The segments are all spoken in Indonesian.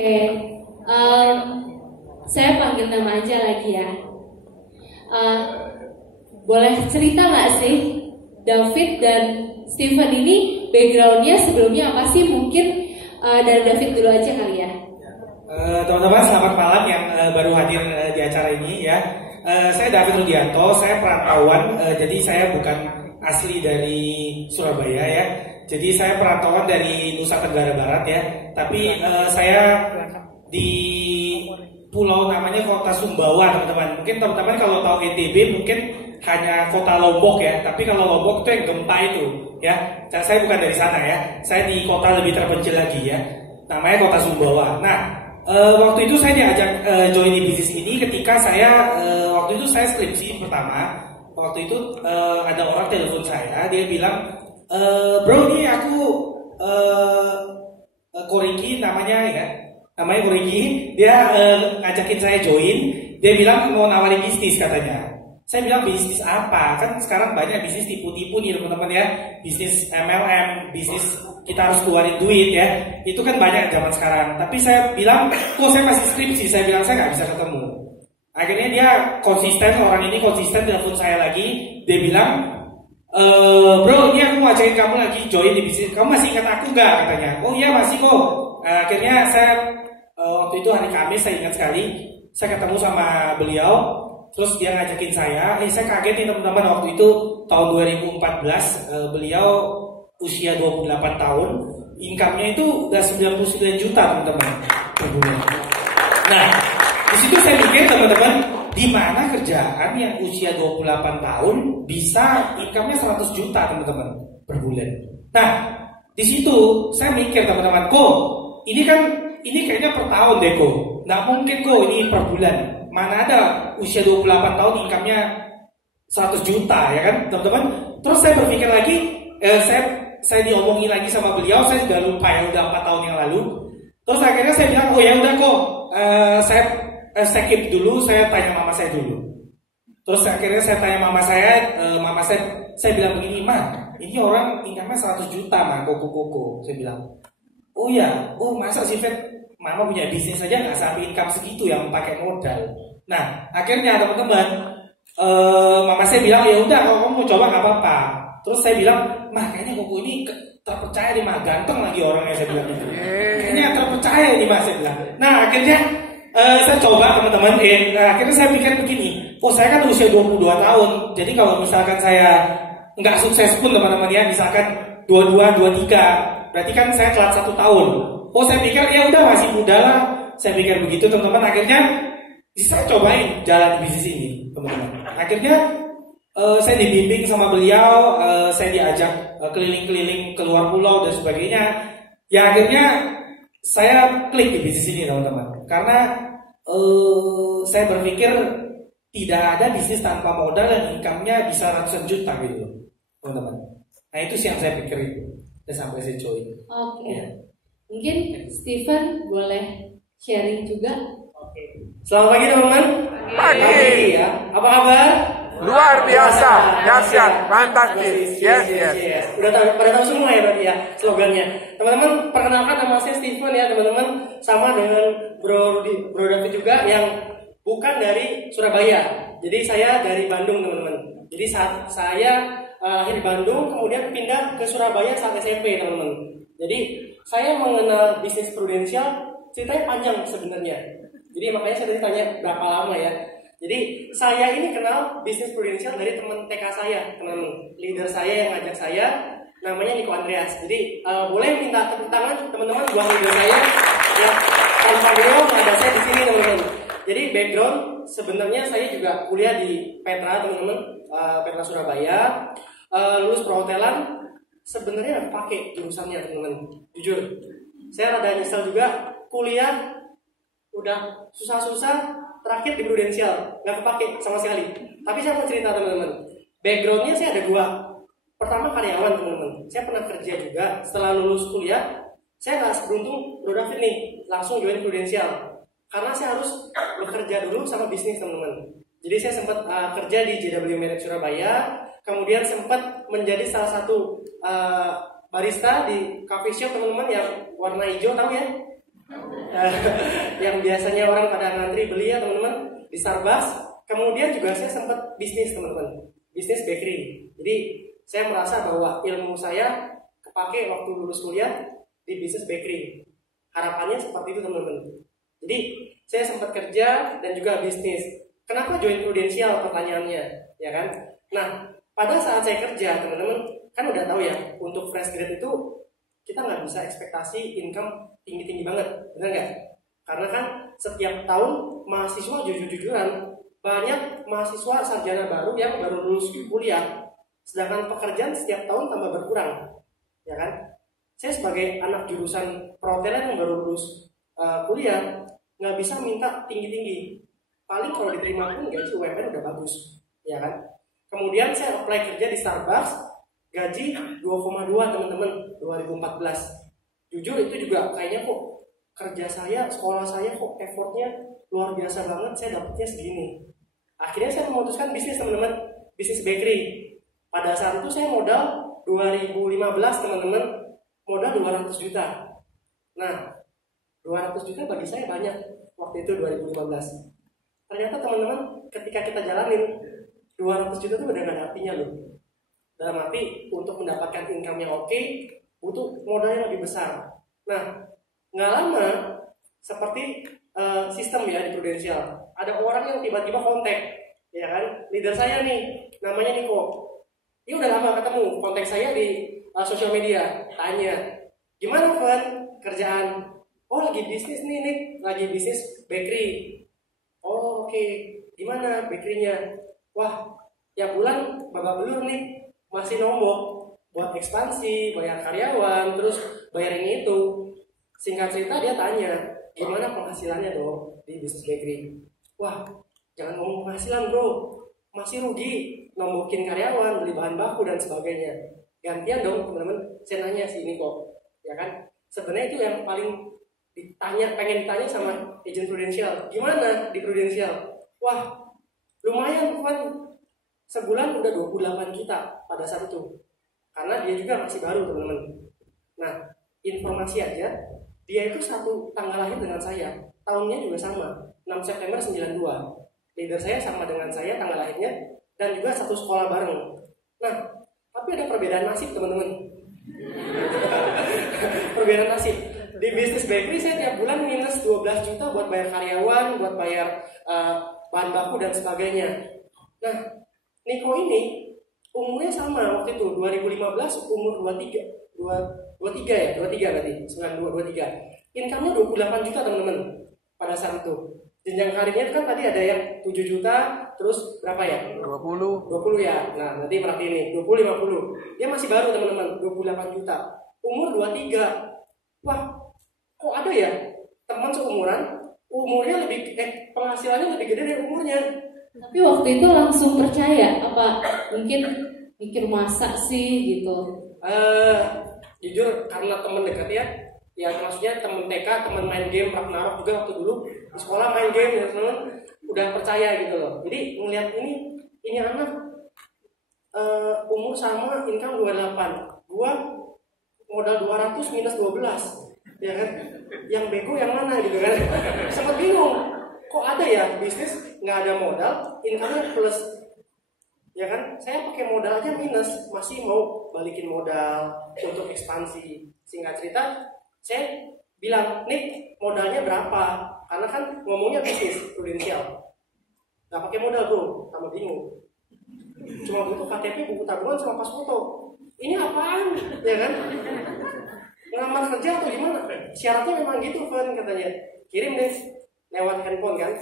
Oke, em, saya panggil nama aja lagi ya. Em, Boleh cerita nggak sih, David dan Steven ini backgroundnya sebelumnya apa sih? Mungkin dari David dulu aja kali ya. Teman-teman, selamat malam yang baru hadir di acara ini ya. Saya David Rudianto, saya perantauan, jadi saya bukan asli dari Surabaya ya. Jadi saya perantauan dari Nusa Tenggara Barat ya. Tapi saya di pulau namanya Kota Sumbawa, teman-teman. Mungkin teman-teman kalau tahu NTB mungkin hanya kota Lombok ya. Tapi kalau Lombok itu yang gempa itu ya. Saya bukan dari sana ya. Saya di kota lebih terpencil lagi ya. Namanya Kota Sumbawa. Nah, waktu itu saya diajak join di bisnis ini ketika saya waktu itu saya skripsi pertama. Waktu itu ada orang telepon saya, dia bilang, bro ini aku Koriki namanya ya, namanya Koriki. Dia ngajakin saya join. Dia bilang mau nawarin bisnis katanya. Saya bilang bisnis apa? Kan sekarang banyak bisnis tipu-tipu nih teman-teman ya. Bisnis MLM, bisnis kita harus keluarin duit ya. Itu kan banyak zaman sekarang. Tapi saya bilang, kok saya masih skripsi. Saya bilang saya nggak bisa ketemu. Akhirnya dia konsisten, orang ini konsisten telepon saya lagi. Dia bilang, bro ini aku mau ajakin kamu lagi join di bisnis. Kamu masih ingat aku nggak katanya? Oh iya masih kok. Akhirnya saya waktu itu hari Kamis saya ingat sekali. Saya ketemu sama beliau. Terus dia ngajakin saya kaget nih teman-teman, waktu itu tahun 2014, beliau usia 28 tahun, income-nya itu udah 99 juta teman-teman per bulan. Nah, di situ saya mikir teman-teman, di mana kerjaan yang usia 28 tahun bisa income-nya 100 juta teman-teman per bulan. Nah, di situ saya mikir teman-teman, kok ini kayaknya per tahun deh kok. Nggak mungkin kok ini per bulan. Mana ada usia 28 tahun income-nya 100 juta ya kan teman-teman. Terus saya berpikir lagi, saya diomongin lagi sama beliau, saya sudah lupa ya, udah 4 tahun yang lalu. Terus akhirnya saya bilang, oh ya udah kok, saya keep dulu, saya tanya mama saya dulu. Terus akhirnya saya tanya mama saya bilang begini, ma, ini orang income-nya 100 juta ma, koko. Saya bilang, oh ya, oh masa sih Fed? Mama punya bisnis saja nggak sampai income segitu yang pakai modal. Nah, akhirnya teman-teman, mama saya bilang ya udah kalau kamu mau coba nggak apa-apa. Terus saya bilang, mah kayaknya koko ini terpercaya nih mah, ganteng lagi orangnya, saya bilang gitu. Kayaknya terpercaya nih mas, saya bilang. Nah, akhirnya saya coba teman-teman. Akhirnya saya pikir begini, oh saya kan usia 22 tahun. Jadi kalau misalkan saya nggak sukses pun teman-teman ya, misalkan 22, 23, berarti kan saya telat 1 tahun. Oh saya pikir ya udah masih muda lah. Saya pikir begitu teman-teman. Akhirnya saya cobain jalan bisnis ini teman-teman. Akhirnya saya dibimbing sama beliau, saya diajak keliling-keliling keluar pulau dan sebagainya. Ya akhirnya saya klik di bisnis ini teman-teman. Karena saya berpikir tidak ada bisnis tanpa modal dan income-nya bisa ratusan juta gitu teman-teman. Nah itu sih yang saya pikir itu. Dan sampai saya join. Oke. Ya. Mungkin Steven boleh sharing juga. Oke. Selamat pagi teman-teman. Pagi. Ya. Apa kabar? Luar biasa, dahsyat, fantastis. Yes. Pada tahu semua ya berarti ya slogannya. Teman-teman, perkenalkan nama saya Steven ya teman-teman. Sama dengan Bro David juga yang bukan dari Surabaya. Jadi saya dari Bandung teman-teman. Jadi saya lahir di Bandung, kemudian pindah ke Surabaya saat SMP teman-teman. Jadi saya mengenal bisnis prudensial ceritanya panjang sebenarnya. Jadi makanya saya tadi tanya berapa lama ya. Jadi saya ini kenal bisnis prudensial dari teman TK saya, teman leader saya yang ngajak saya, namanya Niko Andreas. Jadi boleh minta tepuk tangan teman-teman buat leader saya. Ya, tanpa beliau nggak ada saya di sini teman-teman. Jadi background sebenarnya saya juga kuliah di Petra teman-teman, Petra Surabaya, lulus perhotelan. Sebenarnya nggak pakai jurusannya teman-teman, jujur saya rada nyesel juga, kuliah udah susah-susah terakhir di prudensial nggak kepake sama sekali. Tapi saya mau cerita teman-teman, backgroundnya saya ada dua. Pertama karyawan teman-teman, saya pernah kerja juga. Setelah lulus kuliah saya nggak seberuntung Bro David nih langsung join prudensial, karena saya harus bekerja dulu sama bisnis teman-teman. Jadi saya sempat kerja di JW Marriott Surabaya, kemudian sempat menjadi salah satu barista di coffee shop teman-teman yang warna hijau, tahu ya? Yang biasanya orang pada ngantri beli ya teman-teman di Starbucks. Kemudian juga saya sempat bisnis teman-teman, bisnis bakery. Jadi saya merasa bahwa ilmu saya kepake waktu lulus kuliah di bisnis bakery. Harapannya seperti itu teman-teman. Jadi saya sempat kerja dan juga bisnis. Kenapa join Prudential pertanyaannya, ya kan? Nah, pada saat saya kerja teman-teman kan udah tahu ya, untuk fresh grade itu kita nggak bisa ekspektasi income tinggi-tinggi banget, benar nggak? Karena kan setiap tahun mahasiswa jujur-jujuran banyak mahasiswa sarjana baru yang baru lulus kuliah, sedangkan pekerjaan setiap tahun tambah berkurang, ya kan? Saya sebagai anak jurusan perhotelan yang baru lulus kuliah nggak bisa minta tinggi-tinggi. Paling kalau diterima pun gaji UMR udah bagus, ya kan? Kemudian saya apply kerja di Starbucks, gaji 2,2 teman-teman 2014. Jujur itu juga kayaknya kok kerja saya, sekolah saya kok effortnya luar biasa banget, saya dapatnya segini. Akhirnya saya memutuskan bisnis teman-teman, bisnis bakery. Pada saat itu saya modal 2015 teman-teman, modal 200 juta. Nah, 200 juta bagi saya banyak waktu itu 2015. Ternyata teman-teman ketika kita jalanin 200 juta itu udah gak ada artinya loh. Dalam arti untuk mendapatkan income yang oke, butuh modal yang lebih besar. Nah, nggak lama seperti sistem ya di Prudential, ada orang yang tiba-tiba kontak, ya kan, leader saya nih, namanya Niko. Ini udah lama ketemu, kontak saya di sosial media, tanya, gimana Van kerjaan? Oh lagi bisnis nih, lagi bisnis bakery. Oh oke. Gimana bakerynya? Wah, tiap bulan babak belur nih, masih nombok buat ekspansi, bayar karyawan, terus bayarin itu. Singkat cerita dia tanya, gimana penghasilannya dong di bisnis bakery? Wah, jangan ngomong penghasilan bro, masih rugi nombokin karyawan, beli bahan baku dan sebagainya. Gantian dong teman-teman, saya nanya si ini kok, ya kan? Sebenarnya itu yang paling pengen ditanya sama agent Prudential. Gimana di Prudential? Wah, lumayan kan, sebulan udah 28 juta pada saat itu. Karena dia juga masih baru teman-teman. Nah, informasi aja, dia itu satu tanggal lahir dengan saya, tahunnya juga sama, 6 September 92. Leader saya sama dengan saya tanggal lahirnya, dan juga satu sekolah bareng. Nah, tapi ada perbedaan nasib teman-teman. Perbedaan nasib. Di bisnis bakery saya tiap bulan minus 12 juta buat bayar karyawan, buat bayar bahan baku dan sebagainya. Nah, Niko ini umurnya sama waktu itu 2015, umur 23 berarti 92, 23. Income-nya 28 juta teman-teman pada saat itu. Jenjang karirnya kan tadi ada yang 7 juta, terus berapa ya? 20 ya. Nah, nanti berarti ini 20 50. Dia masih baru teman-teman, 28 juta. Umur 23. Wah, kok ada ya teman seumuran umurnya lebih penghasilannya lebih gede dari umurnya. Tapi waktu itu langsung percaya apa mungkin mikir masa sih gitu? Jujur karena teman dekat ya maksudnya teman TK, teman main game Ragnarok juga waktu dulu di sekolah main game ya teman, udah percaya gitu loh. Jadi ngelihat ini anak umur sama, income 28, gua modal 200 minus 12. Ya kan, yang bego yang mana gitu kan. Sempat bingung, kok ada ya bisnis nggak ada modal, income-nya plus, ya kan. Saya pakai modal aja minus, masih mau balikin modal untuk ekspansi. Singkat cerita, saya bilang, nih modalnya berapa? Karena kan ngomongnya bisnis Prudential, nggak pakai modal bro, tambah bingung. Cuma butuh KTP, buku tabungan sama pas foto. Ini apaan, ya kan? Ngelamar kerja atau gimana? Syaratnya memang gitu Van, katanya. Kirim deh lewat handphone kan.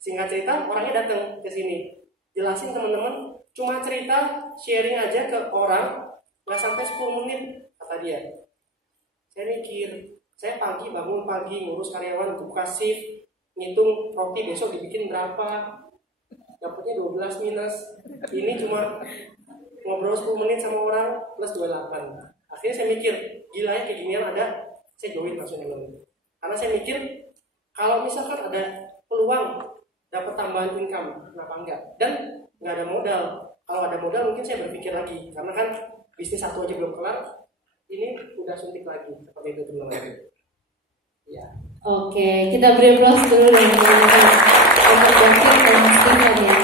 Singkat cerita orangnya datang ke sini, jelasin teman-teman, cuma cerita sharing aja ke orang nggak sampai 10 menit kata dia. Saya mikir, saya bangun pagi ngurus karyawan, buka shift, ngitung roti besok dibikin berapa, dapatnya 12 minus. Ini cuma ngobrol 10 menit sama orang plus 28. Akhirnya saya mikir, gila ya kayak ginian ada, saya join langsung dulu. Karena saya mikir, kalau misalkan ada peluang dapat tambahan income, kenapa enggak? Dan nggak ada modal. Kalau ada modal mungkin saya berpikir lagi, karena kan bisnis satu aja belum kelar, ini udah suntik lagi seperti itu teman-teman. Ya. Oke, kita beri applause dulu dengan teman-teman untuk David dan Stephen ya.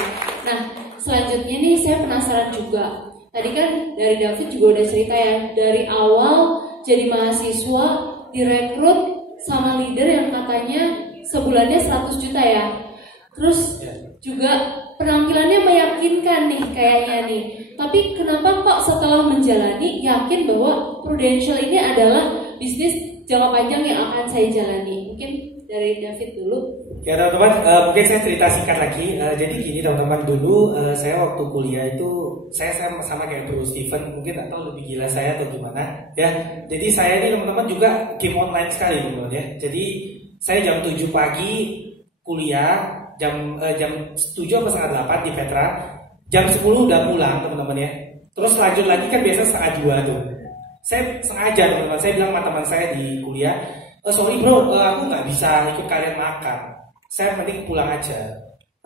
Nah, selanjutnya nih saya penasaran juga. Tadi kan dari David juga udah cerita ya, dari awal jadi mahasiswa direkrut sama leader yang katanya sebulannya 100 juta ya. Terus juga penampilannya meyakinkan nih kayaknya nih. Tapi kenapa kok setelah menjalani yakin bahwa Prudential ini adalah bisnis jangka panjang yang akan saya jalani? Mungkin dari David dulu. Ya teman-teman, mungkin saya cerita singkat lagi. Jadi gini teman-teman, dulu saya waktu kuliah itu saya sama kayak Bro Steven, mungkin nggak tahu lebih gila saya atau gimana ya. Jadi saya ini teman-teman juga game online sekali teman-teman ya. Jadi saya jam 7 pagi kuliah, jam 7 atau setengah 8 di Petra, jam 10 udah pulang teman-teman ya. Terus lanjut lagi kan biasa setengah 2 tuh. Saya sengaja teman-teman, saya bilang sama teman saya di kuliah, sorry bro, aku nggak bisa ikut kalian makan, saya mending pulang aja.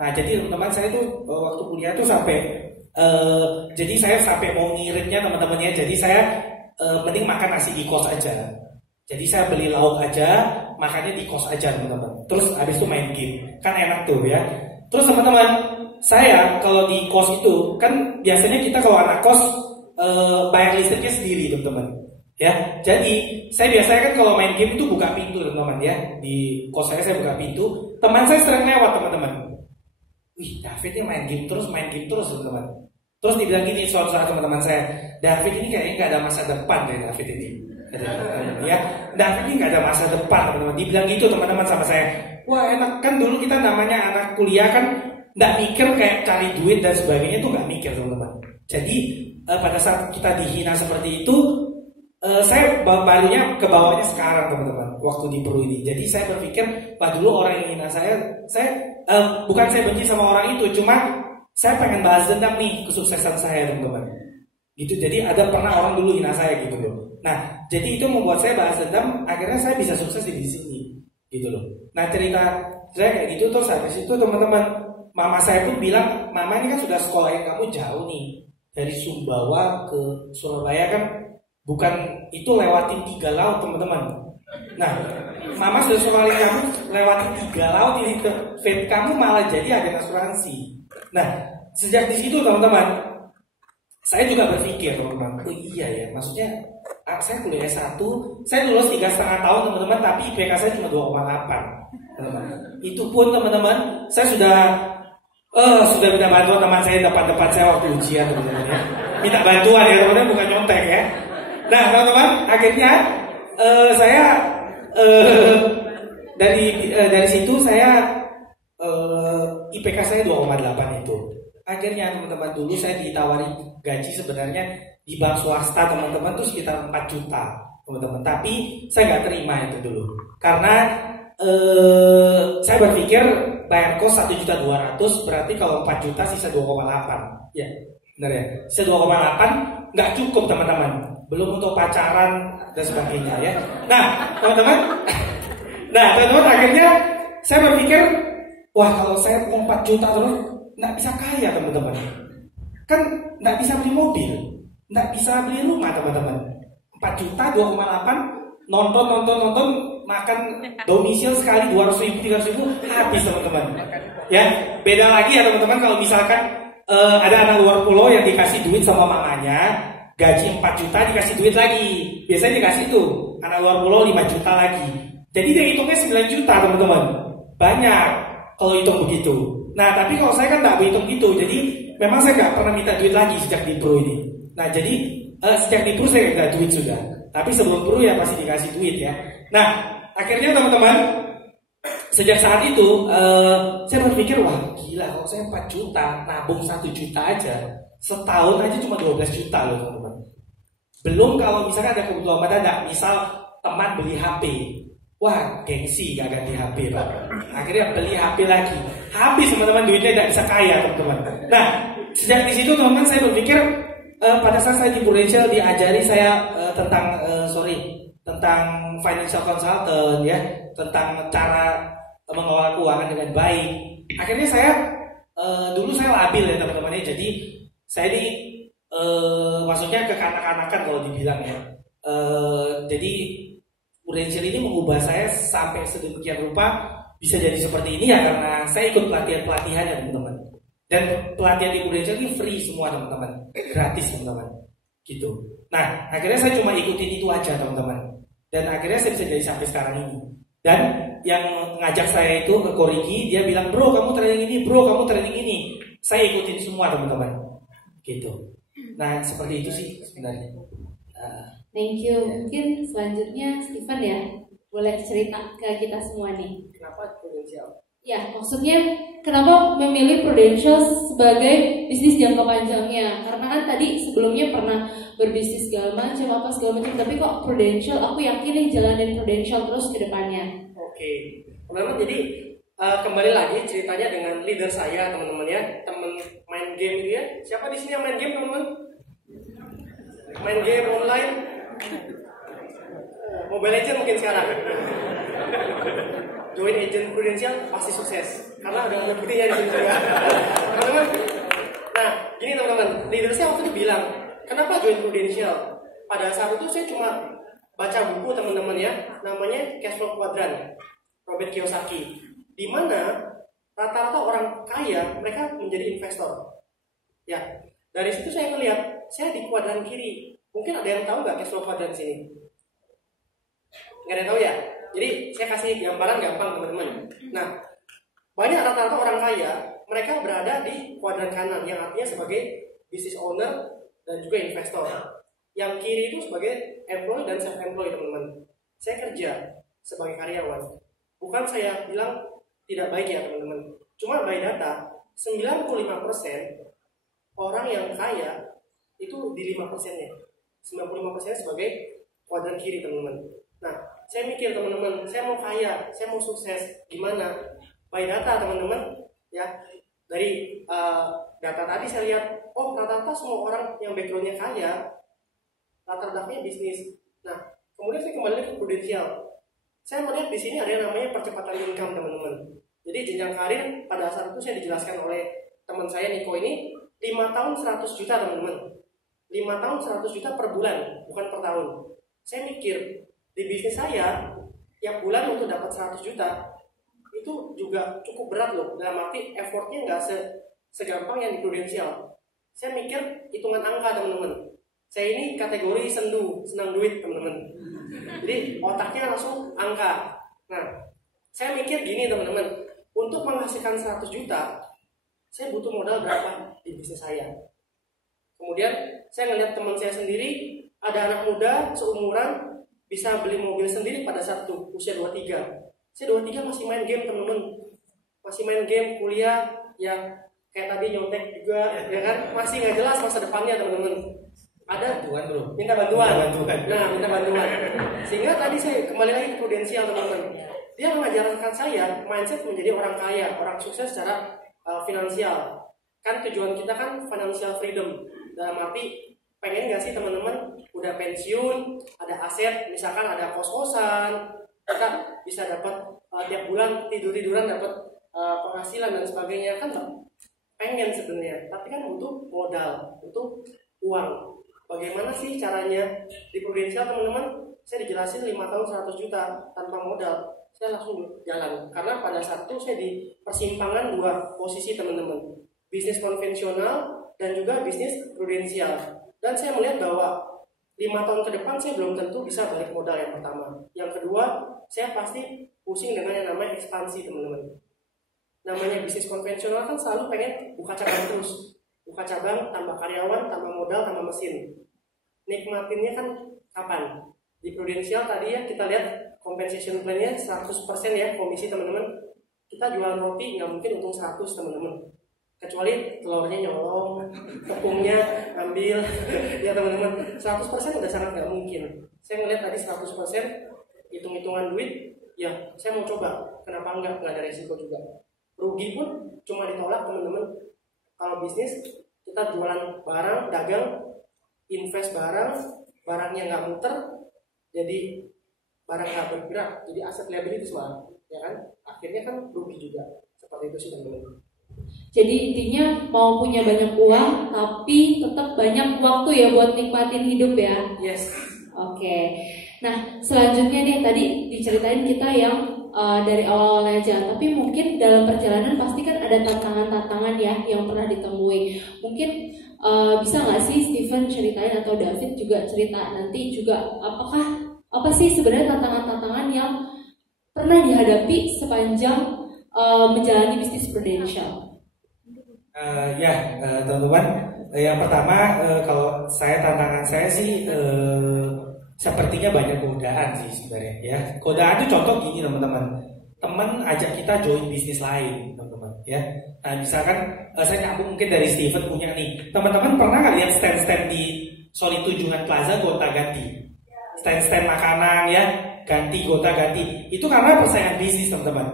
Nah jadi teman-teman saya tuh waktu kuliah tuh sampai jadi saya sampai mau ngiritnya teman-teman ya. Jadi saya mending makan nasi di kos aja. Jadi saya beli lauk aja, makannya di kos aja teman-teman. Terus habis itu main game, kan enak tuh ya. Terus teman-teman, saya kalau di kos itu kan biasanya kita kalau anak kos bayar listriknya sendiri teman-teman ya. Jadi saya biasanya kan kalau main game itu buka pintu teman-teman ya. Di kos saya buka pintu. Teman saya sering lewat teman-teman. Wih, David ini main game terus teman-teman. Terus dibilang gini suatu saat teman-teman saya, David ini kayaknya nggak ada masa depan deh David ini. Ya, David ini nggak ada masa depan teman-teman. Dibilang gitu teman-teman sama saya. Wah enak kan, dulu kita namanya anak kuliah kan nggak mikir kayak cari duit dan sebagainya tuh nggak mikir teman-teman. Jadi pada saat kita dihina seperti itu, saya barunya kebawahnya sekarang teman-teman waktu di Pro ini. Jadi saya berpikir, wah dulu orang yang hina saya bukan saya benci sama orang itu, cuma saya pengen balas dendam nih kesuksesan saya teman-teman. Gitu. Jadi ada pernah orang dulu hina saya gitu loh. Nah, jadi itu membuat saya balas dendam, akhirnya saya bisa sukses di sini gitu loh. Nah, cerita saya kayak gitu terus habis itu teman-teman, mama saya pun bilang, mama ini kan sudah sekolahin kamu jauh nih. Dari Sumbawa ke Surabaya kan bukan itu lewatin 3 laut teman-teman. Nah, mama sudah sekali kamu lewatin 3 laut ini, kamu malah jadi agen asuransi. Nah, sejak di situ teman-teman, saya juga berpikir teman-teman, oh iya ya, maksudnya saya kuliah S1, saya lulus 3,5 tahun teman-teman, tapi IPK saya cuma 2,8 teman-teman. Itu pun teman-teman, saya sudah minta bantuan teman saya depan saya waktu ujian teman-teman ya. Minta bantuan ya teman-teman, bukan nyontek ya. Nah teman-teman, akhirnya saya dari situ saya IPK saya 2,8 itu. Akhirnya teman-teman, dulu saya ditawari gaji sebenarnya di bank swasta teman-teman tuh sekitar 4 juta teman-teman. Tapi saya nggak terima itu dulu karena saya berpikir bayar kos 1.200.000 berarti kalau 4 juta sisa 2,8 ya benar ya, sisa 2,8 nggak cukup teman-teman, belum untuk pacaran dan sebagainya ya. Nah teman-teman akhirnya saya berpikir, wah kalau saya 4 juta terus nggak bisa kaya teman-teman, kan nggak bisa beli mobil, nggak bisa beli rumah teman-teman. 4 juta 2,8 nonton makan domisil sekali 200.000 300.000 habis teman-teman ya. Beda lagi ya teman-teman kalau misalkan ada anak luar pulau yang dikasih duit sama mamanya gaji 4 juta dikasih duit lagi, biasanya dikasih tuh anak luar pulau 5 juta lagi, jadi dia hitungnya 9 juta teman-teman, banyak kalau hitung begitu. Nah tapi kalau saya kan nggak berhitung gitu, jadi memang saya nggak pernah minta duit lagi sejak di Pro ini. Nah jadi sejak di Pro saya nggak duit sudah, tapi sebelum Pro ya pasti dikasih duit ya. Nah akhirnya teman-teman, sejak saat itu saya berpikir, wah gila kalau saya 4 juta nabung 1 juta aja, setahun aja cuma 12 juta loh teman-teman. Belum kalau misalkan ada kebutuhan mendadak, misal teman beli HP, wah gengsi gak ganti HP Pak, akhirnya beli HP lagi, habis teman-teman, duitnya tidak bisa kaya teman-teman. Nah sejak di situ teman-teman saya berpikir, pada saat saya di Prudential diajari saya tentang financial consultant ya, tentang cara mengelola keuangan dengan baik. Akhirnya saya dulu saya labil ya teman-teman ya, jadi saya ini maksudnya kekanak-kanakan kalau dibilang ya. Jadi Prudential ini mengubah saya sampai sedemikian rupa bisa jadi seperti ini ya karena saya ikut pelatihan ya teman-teman. Dan pelatihan di Prudential ini free semua teman-teman, gratis teman-teman, gitu. Nah akhirnya saya cuma ikutin itu aja teman-teman. Dan akhirnya saya bisa jadi sampai sekarang ini. Dan yang ngajak saya itu ke Koriki, dia bilang, bro kamu training ini, bro kamu training ini. Saya ikutin semua teman-teman, gitu. Nah seperti itu sih sebenarnya. Thank you. Mungkin selanjutnya Stephen ya, boleh cerita ke kita semua nih. Kenapa Prudential? Ya, maksudnya kenapa memilih Prudential sebagai bisnis jangka panjangnya? Karena kan tadi sebelumnya pernah berbisnis segala macam, tapi kok Prudential, aku yakin nih jalanin Prudential terus ke depannya. Oke, teman-teman, jadi kembali lagi ceritanya dengan leader saya, teman-teman ya, teman main game itu ya. Siapa di sini yang main game, teman-teman? Main game online? Mobile Legends mungkin sekarang. Join agent Prudential pasti sukses karena ada buktinya di sini juga. Teman-teman. Nah, gini teman-teman, leader saya waktu itu bilang, kenapa join Prudential? Pada saat itu saya cuma baca buku teman-teman ya, namanya Cash Flow Quadrant, Robert Kiyosaki, di mana rata-rata orang kaya mereka menjadi investor. Ya, dari situ saya melihat saya di kuadran kiri. Mungkin ada yang tahu nggak cash flow quadrant sini? Nggak ada yang tahu ya? Jadi saya kasih gambaran gampang teman-teman. Nah, banyak rata-rata orang kaya mereka berada di kuadran kanan yang artinya sebagai business owner dan juga investor. Yang kiri itu sebagai employee dan self-employed teman-teman. Saya kerja sebagai karyawan. Bukan saya bilang tidak baik ya teman-teman. Cuma by data 95% orang yang kaya itu di 5%-nya. 95% sebagai kuadran kiri teman-teman. Nah, saya mikir teman-teman, saya mau kaya, saya mau sukses, gimana? By data teman-teman, ya dari data tadi saya lihat, oh rata-rata semua orang yang backgroundnya kaya, latar belakangnya bisnis. Nah, kemudian saya kembali ke Prudential. Saya melihat di sini ada yang namanya percepatan income teman-teman. Jadi jenjang karir pada saat itu saya dijelaskan oleh teman saya Niko ini 5 tahun 100 juta teman-teman. 5 tahun 100 juta per bulan, bukan per tahun. Saya mikir, di bisnis saya, tiap bulan untuk dapat 100 juta, itu juga cukup berat loh. Dalam arti, effortnya nggak segampang yang di Prudential. Saya mikir, hitungan angka teman-teman. Saya ini kategori sendu, senang duit teman-teman. Jadi, otaknya langsung angka. Nah, saya mikir gini teman-teman, untuk menghasilkan 100 juta, saya butuh modal berapa di bisnis saya. Kemudian saya ngeliat teman saya sendiri, ada anak muda seumuran bisa beli mobil sendiri pada saat itu, usia 23. Saya 23 masih main game teman-teman. Masih main game, kuliah, ya kayak tadi nyontek juga, ya kan? Masih nggak jelas masa depannya teman-teman. Ada bantuan bro. Minta bantuan. Nah, minta bantuan. Sehingga tadi saya kembali lagi ke Prudential teman-teman. Dia mengajarkan saya mindset menjadi orang kaya, orang sukses secara finansial. Kan tujuan kita kan financial freedom. Dalam arti pengen nggak sih teman-teman udah pensiun, ada aset, misalkan ada kos-kosan, kita bisa dapat tiap bulan tidur-tiduran dapat penghasilan dan sebagainya, kan pengen sebenarnya, tapi kan butuh modal, butuh uang. Bagaimana sih caranya di Prudential teman-teman? Saya dijelasin 5 tahun 100 juta tanpa modal. Saya langsung jalan karena pada saat itu saya di persimpangan dua posisi teman-teman, bisnis konvensional dan juga bisnis Prudential. Dan saya melihat bahwa 5 tahun ke depan saya belum tentu bisa balik modal yang pertama. Yang kedua, saya pasti pusing dengan yang namanya ekspansi teman-teman. Namanya bisnis konvensional kan selalu pengen buka cabang terus. Buka cabang, tambah karyawan, tambah modal, tambah mesin. Nikmatinnya kan kapan? Di Prudential tadi ya kita lihat compensation plan-nya 100% ya komisi teman-teman. Kita jualan roti nggak mungkin untung 100 teman-teman. Kecuali telurnya nyolong, tepungnya ambil, ya teman-teman, 100% udah sangat nggak mungkin. Saya ngeliat tadi 100% hitung-hitungan duit, ya saya mau coba, kenapa nggak ada resiko juga. Rugi pun cuma ditolak teman-teman. Kalau bisnis, kita jualan barang, dagang, invest barang, barangnya nggak muter, jadi barang nggak bergerak, jadi aset liability semua, ya kan? Akhirnya kan rugi juga, seperti itu sih teman-teman. Jadi intinya mau punya banyak uang tapi tetap banyak waktu ya buat nikmatin hidup ya. Yes. Oke. Nah, selanjutnya nih tadi diceritain kita yang dari awal aja, tapi mungkin dalam perjalanan pasti kan ada tantangan-tantangan ya yang pernah ditemui. Mungkin bisa nggak sih Steven ceritain atau David juga cerita nanti juga apa sih sebenarnya tantangan-tantangan yang pernah dihadapi sepanjang menjalani bisnis prudential? Teman-teman, yang pertama kalau tantangan saya sih sepertinya banyak godaan sih sebenarnya ya. Godaan itu contoh gini teman-teman. Teman ajak kita join bisnis lain, teman-teman ya. Nah, misalkan saya nyambung mungkin dari Steven punya nih. Teman-teman pernah nggak lihat stand-stand di Tunjungan Plaza gonta-ganti? Stand-stand makanan ya, ganti gonta-ganti. Itu karena persaingan bisnis, teman-teman.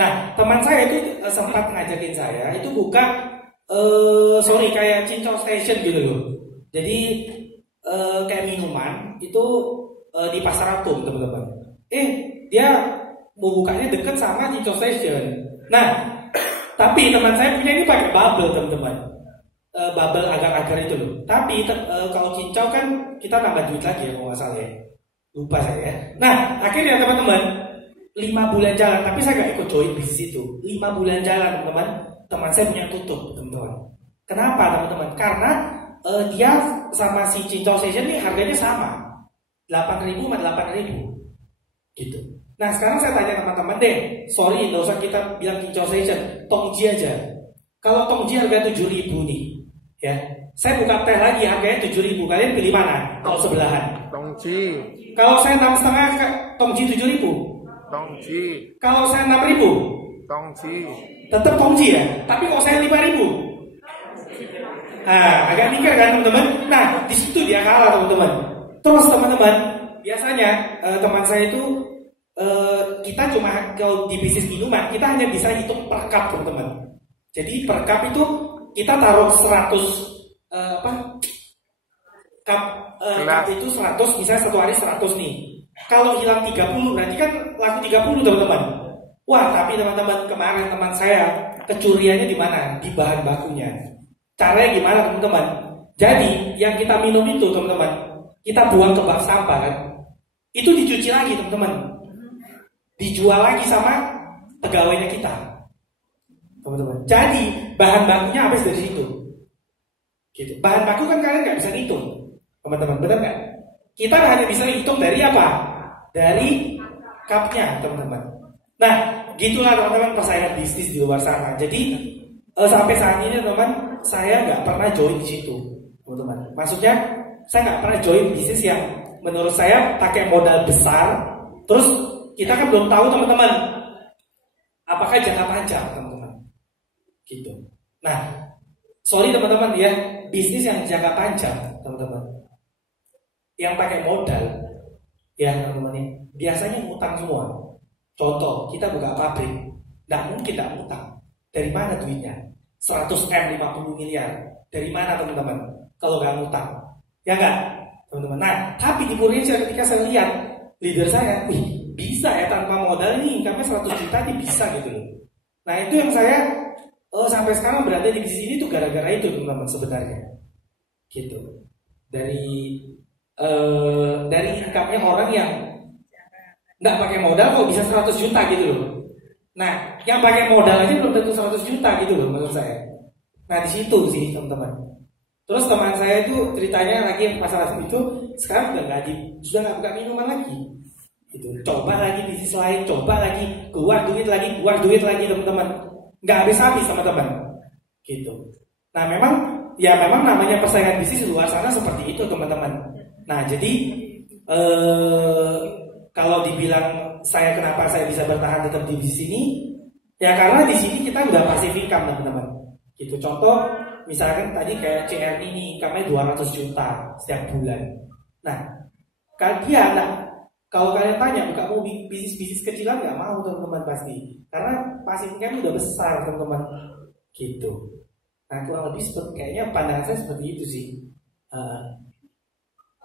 Nah, teman saya itu sempat ngajakin saya itu buka kayak Cincau Station gitu loh. Jadi kayak minuman itu di Pasar Atom, teman-teman. Dia mau bukanya deket sama Cincau Station. Nah, tapi teman saya punya ini pakai bubble, teman-teman. Bubble agar-agar itu loh. Tapi kalau Cincau kan kita nambah duit lagi ya kalau nggak salah ya. Lupa saya ya. Nah, akhirnya teman-teman 5 bulan jalan, tapi saya nggak ikut join bisnis itu. 5 bulan jalan, teman-teman. Teman saya punya tutup, teman-teman. Kenapa, teman-teman? Karena dia sama si Cincau Station ini harganya sama, 8.000 sama 8.000 gitu. Nah, sekarang saya tanya teman-teman deh, sorry nggak usah kita bilang Cincau Station, Tongji aja. Kalau Tongji harga 7.000 nih ya, saya buka teh lagi harganya 7.000, kalian pilih mana? Kalau sebelahan Tongji. Kalau saya 6,5 Tongji 7.000. Tongji. Kalau saya 6.000 Tongji. tetap Tongji ya, tapi kalau saya 5.000 agak mikir kan teman-teman. Nah, di situ dia kalah, teman-teman. Terus teman-teman, biasanya teman saya itu kita cuma kalau di bisnis minuman kita hanya bisa hitung per cup, teman-teman. Jadi per cup itu kita taruh 100 cup itu 100, misalnya satu hari 100 nih. Kalau hilang 30 berarti kan laku 30, teman-teman. Wah, tapi teman-teman kemarin teman saya kecuriannya di mana? Di bahan bakunya. Caranya gimana, teman-teman? Jadi yang kita minum itu, teman-teman, kita buang ke bak sampah kan? Itu dicuci lagi, teman-teman. Dijual lagi sama pegawainya kita, teman-teman. Jadi bahan bakunya habis dari situ. Gitu. Bahan baku kan kalian nggak bisa hitung, teman-teman, benar nggak? Kita hanya bisa hitung dari apa? Dari cupnya, teman-teman. Nah, gitulah teman-teman persaingan bisnis di luar sana. Jadi sampai saat ini teman, saya nggak pernah join di situ, teman-teman. Maksudnya saya nggak pernah join bisnis yang menurut saya pakai modal besar. Terus kita kan belum tahu, teman-teman, apakah jangka panjang, teman-teman. Gitu. Nah, sorry teman-teman ya, bisnis yang jangka panjang, teman-teman, yang pakai modal, ya teman-teman, biasanya ngutang semua. Contoh, kita buka pabrik, nggak mungkin nggak ngutang. Dari mana duitnya? 100M 50 miliar. Dari mana, teman-teman? Kalau nggak ngutang, ya nggak, teman-teman. Nah, tapi di Indonesia ketika saya lihat leader saya, bisa ya tanpa modal ini income-nya 100 juta ini bisa gitu loh. Nah, itu yang saya sampai sekarang berada di bisnis ini tuh gara-gara itu, teman-teman, sebenarnya. Gitu. Dari income-nya orang yang nggak pakai modal kok bisa 100 juta gitu loh. Nah, yang pakai modal aja belum tentu 100 juta gitu loh menurut saya. Nah, di situ sih, teman-teman. Terus teman saya itu ceritanya lagi masalah itu sekarang sudah nggak buka minuman lagi. Gitu. Coba lagi bisnis lain, coba lagi keluar duit lagi, teman-teman. Nggak habis-habis, teman-teman. Gitu. Nah, memang namanya persaingan bisnis di luar sana seperti itu, teman-teman. Nah, jadi kalau dibilang kenapa saya bisa bertahan tetap di sini, ya karena di sini kita udah passive income, teman-teman. Gitu. Contoh, misalkan tadi kayak CR ini income-nya 200 juta setiap bulan. Nah, kalau kalian tanya buka mau bisnis kecilan nggak mau, teman-teman, pasti. Karena passive income udah besar, teman-teman. Gitu. Nah, kurang lebih kayaknya pandangan saya seperti itu sih.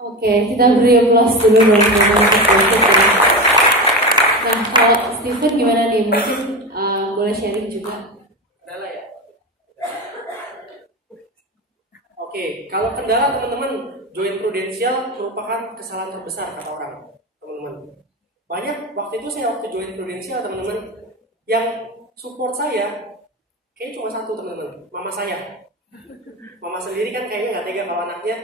Oke, kita beri aplaus dulu dong. Nah, kalau Steven gimana nih? Mungkin boleh sharing juga. Kendala ya? Oke, kalau kendala, teman-teman, join Prudential merupakan kesalahan terbesar kata orang. teman-teman. Banyak waktu itu saya waktu join Prudensial teman-teman, yang support saya kayaknya cuma satu teman-teman, mama saya. Mama sendiri kan kayaknya nggak tega kalau anaknya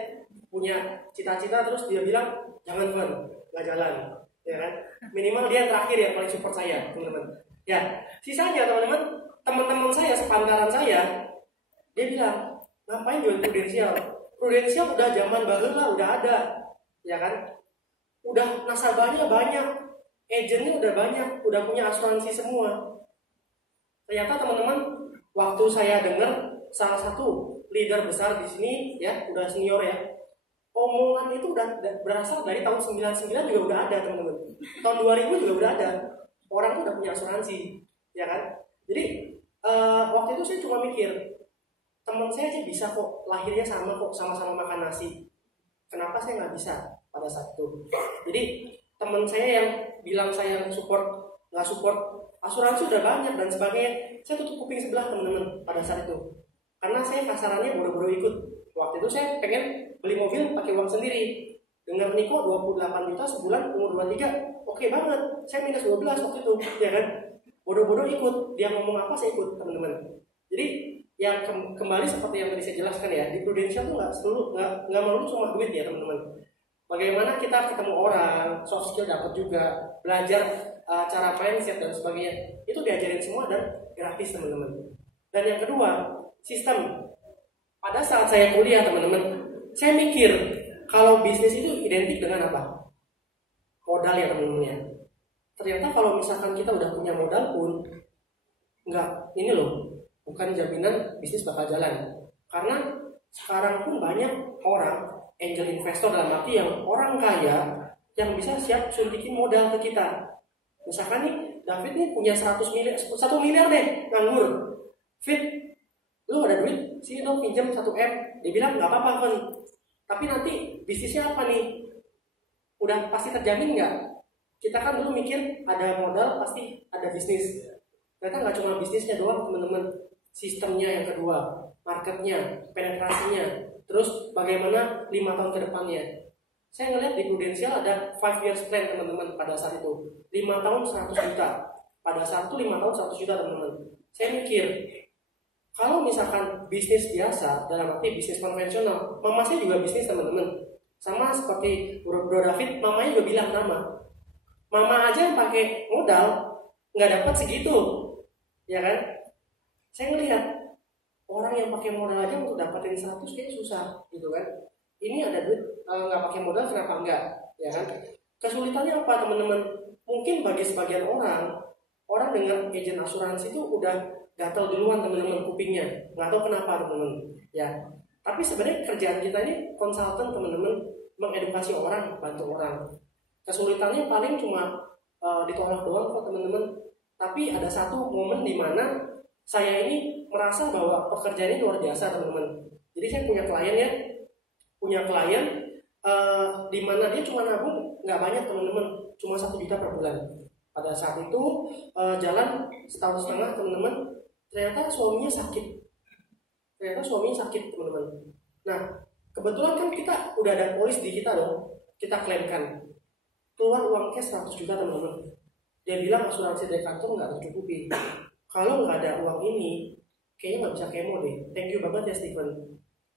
punya cita-cita terus dia bilang jangan Van, nggak jalan, ya kan? Minimal dia terakhir yang paling support saya teman-teman. Ya, sisanya teman-teman saya sepantaran saya, dia bilang ngapain join Prudensial? Prudensial udah zaman baheula udah ada, ya kan? Udah nasabahnya banyak, agentnya udah banyak, udah punya asuransi semua. Ternyata teman-teman, waktu saya dengar salah satu leader besar di sini, ya udah senior ya, omongan itu udah berasal dari tahun 99 juga udah ada teman-teman. Tahun 2000 juga udah ada. Orang tuh udah punya asuransi, ya kan? Jadi waktu itu saya cuma mikir, teman saya aja bisa kok, lahirnya sama kok, sama-sama makan nasi. Kenapa saya nggak bisa pada saat itu? Jadi teman saya yang bilang saya nggak support asuransi udah banyak dan sebagainya, saya tutup kuping sebelah teman-teman pada saat itu. Karena saya kasarannya boro-boro ikut. Waktu itu saya pengen beli mobil pakai uang sendiri. Dengar Niko 28 juta sebulan umur 23, oke banget. Saya minus 12 waktu itu, ya kan? Bodoh-bodoh ikut. Dia ngomong apa saya ikut, teman-teman. Jadi yang kembali seperti yang tadi saya jelaskan ya, di Prudensial tuh nggak melulu cuma duit ya teman-teman. Bagaimana kita ketemu orang, soft skill dapat juga, belajar cara mindset dan sebagainya, itu diajarin semua dan gratis teman-teman. Dan yang kedua, sistem. Pada saat saya kuliah teman-teman, saya mikir kalau bisnis itu identik dengan apa? Modal ya teman-teman ya. Ternyata kalau misalkan kita udah punya modal pun, ini loh, bukan jaminan bisnis bakal jalan. Karena sekarang pun banyak orang angel investor dalam arti yang orang kaya yang bisa siap suntikin modal ke kita. Misalkan nih, David nih punya 1 miliar deh nganggur. Fit, lu ada duit, sini dong pinjam 1 M. Dia bilang nggak apa-apa kan. Tapi nanti bisnisnya apa nih? Udah pasti terjamin nggak? Kita kan dulu mikir ada modal pasti ada bisnis. Ternyata nggak cuma bisnisnya doang teman-teman. Sistemnya yang kedua, marketnya, penetrasinya, terus bagaimana 5 tahun ke depannya. Saya ngeliat di Prudensial ada 5 years plan teman-teman pada saat itu. 5 tahun 100 juta. Pada saat itu 5 tahun 100 juta teman-teman. Saya mikir, kalau misalkan bisnis biasa, dalam arti bisnis konvensional, mama saya juga bisnis teman-teman. Sama seperti Bro David, mamanya juga bilang nama. Mama aja yang pakai modal, nggak dapat segitu. Ya kan? Saya ngelihat, orang yang pakai modal aja untuk dapetin 100 kayaknya susah. Gitu kan? Ini ada duit, nggak pakai modal, kenapa enggak? Ya kan? Kesulitannya apa teman-teman? Mungkin bagi sebagian orang dengan agen asuransi itu udah gatel duluan teman-teman kupingnya, nggak tahu kenapa teman-teman ya. Tapi sebenarnya kerjaan kita ini konsultan teman-teman, mengedukasi orang, bantu orang. Kesulitannya paling cuma ditolak doang kok teman-teman. Tapi ada satu momen di mana saya ini merasa bahwa pekerjaan ini luar biasa teman-teman. Jadi saya punya klien di mana dia cuma nabung nggak banyak teman-teman, cuma 1 juta per bulan. Pada saat itu jalan 1,5 tahun teman-teman. Ternyata suaminya sakit teman-teman. Nah kebetulan kan kita udah ada polis di kita dong, kita klaimkan, keluar uang cash 100 juta teman-teman. Dia bilang asuransi dari kantor nggak tercukupi. Kalau nggak ada uang ini, kayaknya nggak bisa kemo deh. Thank you banget ya Steven.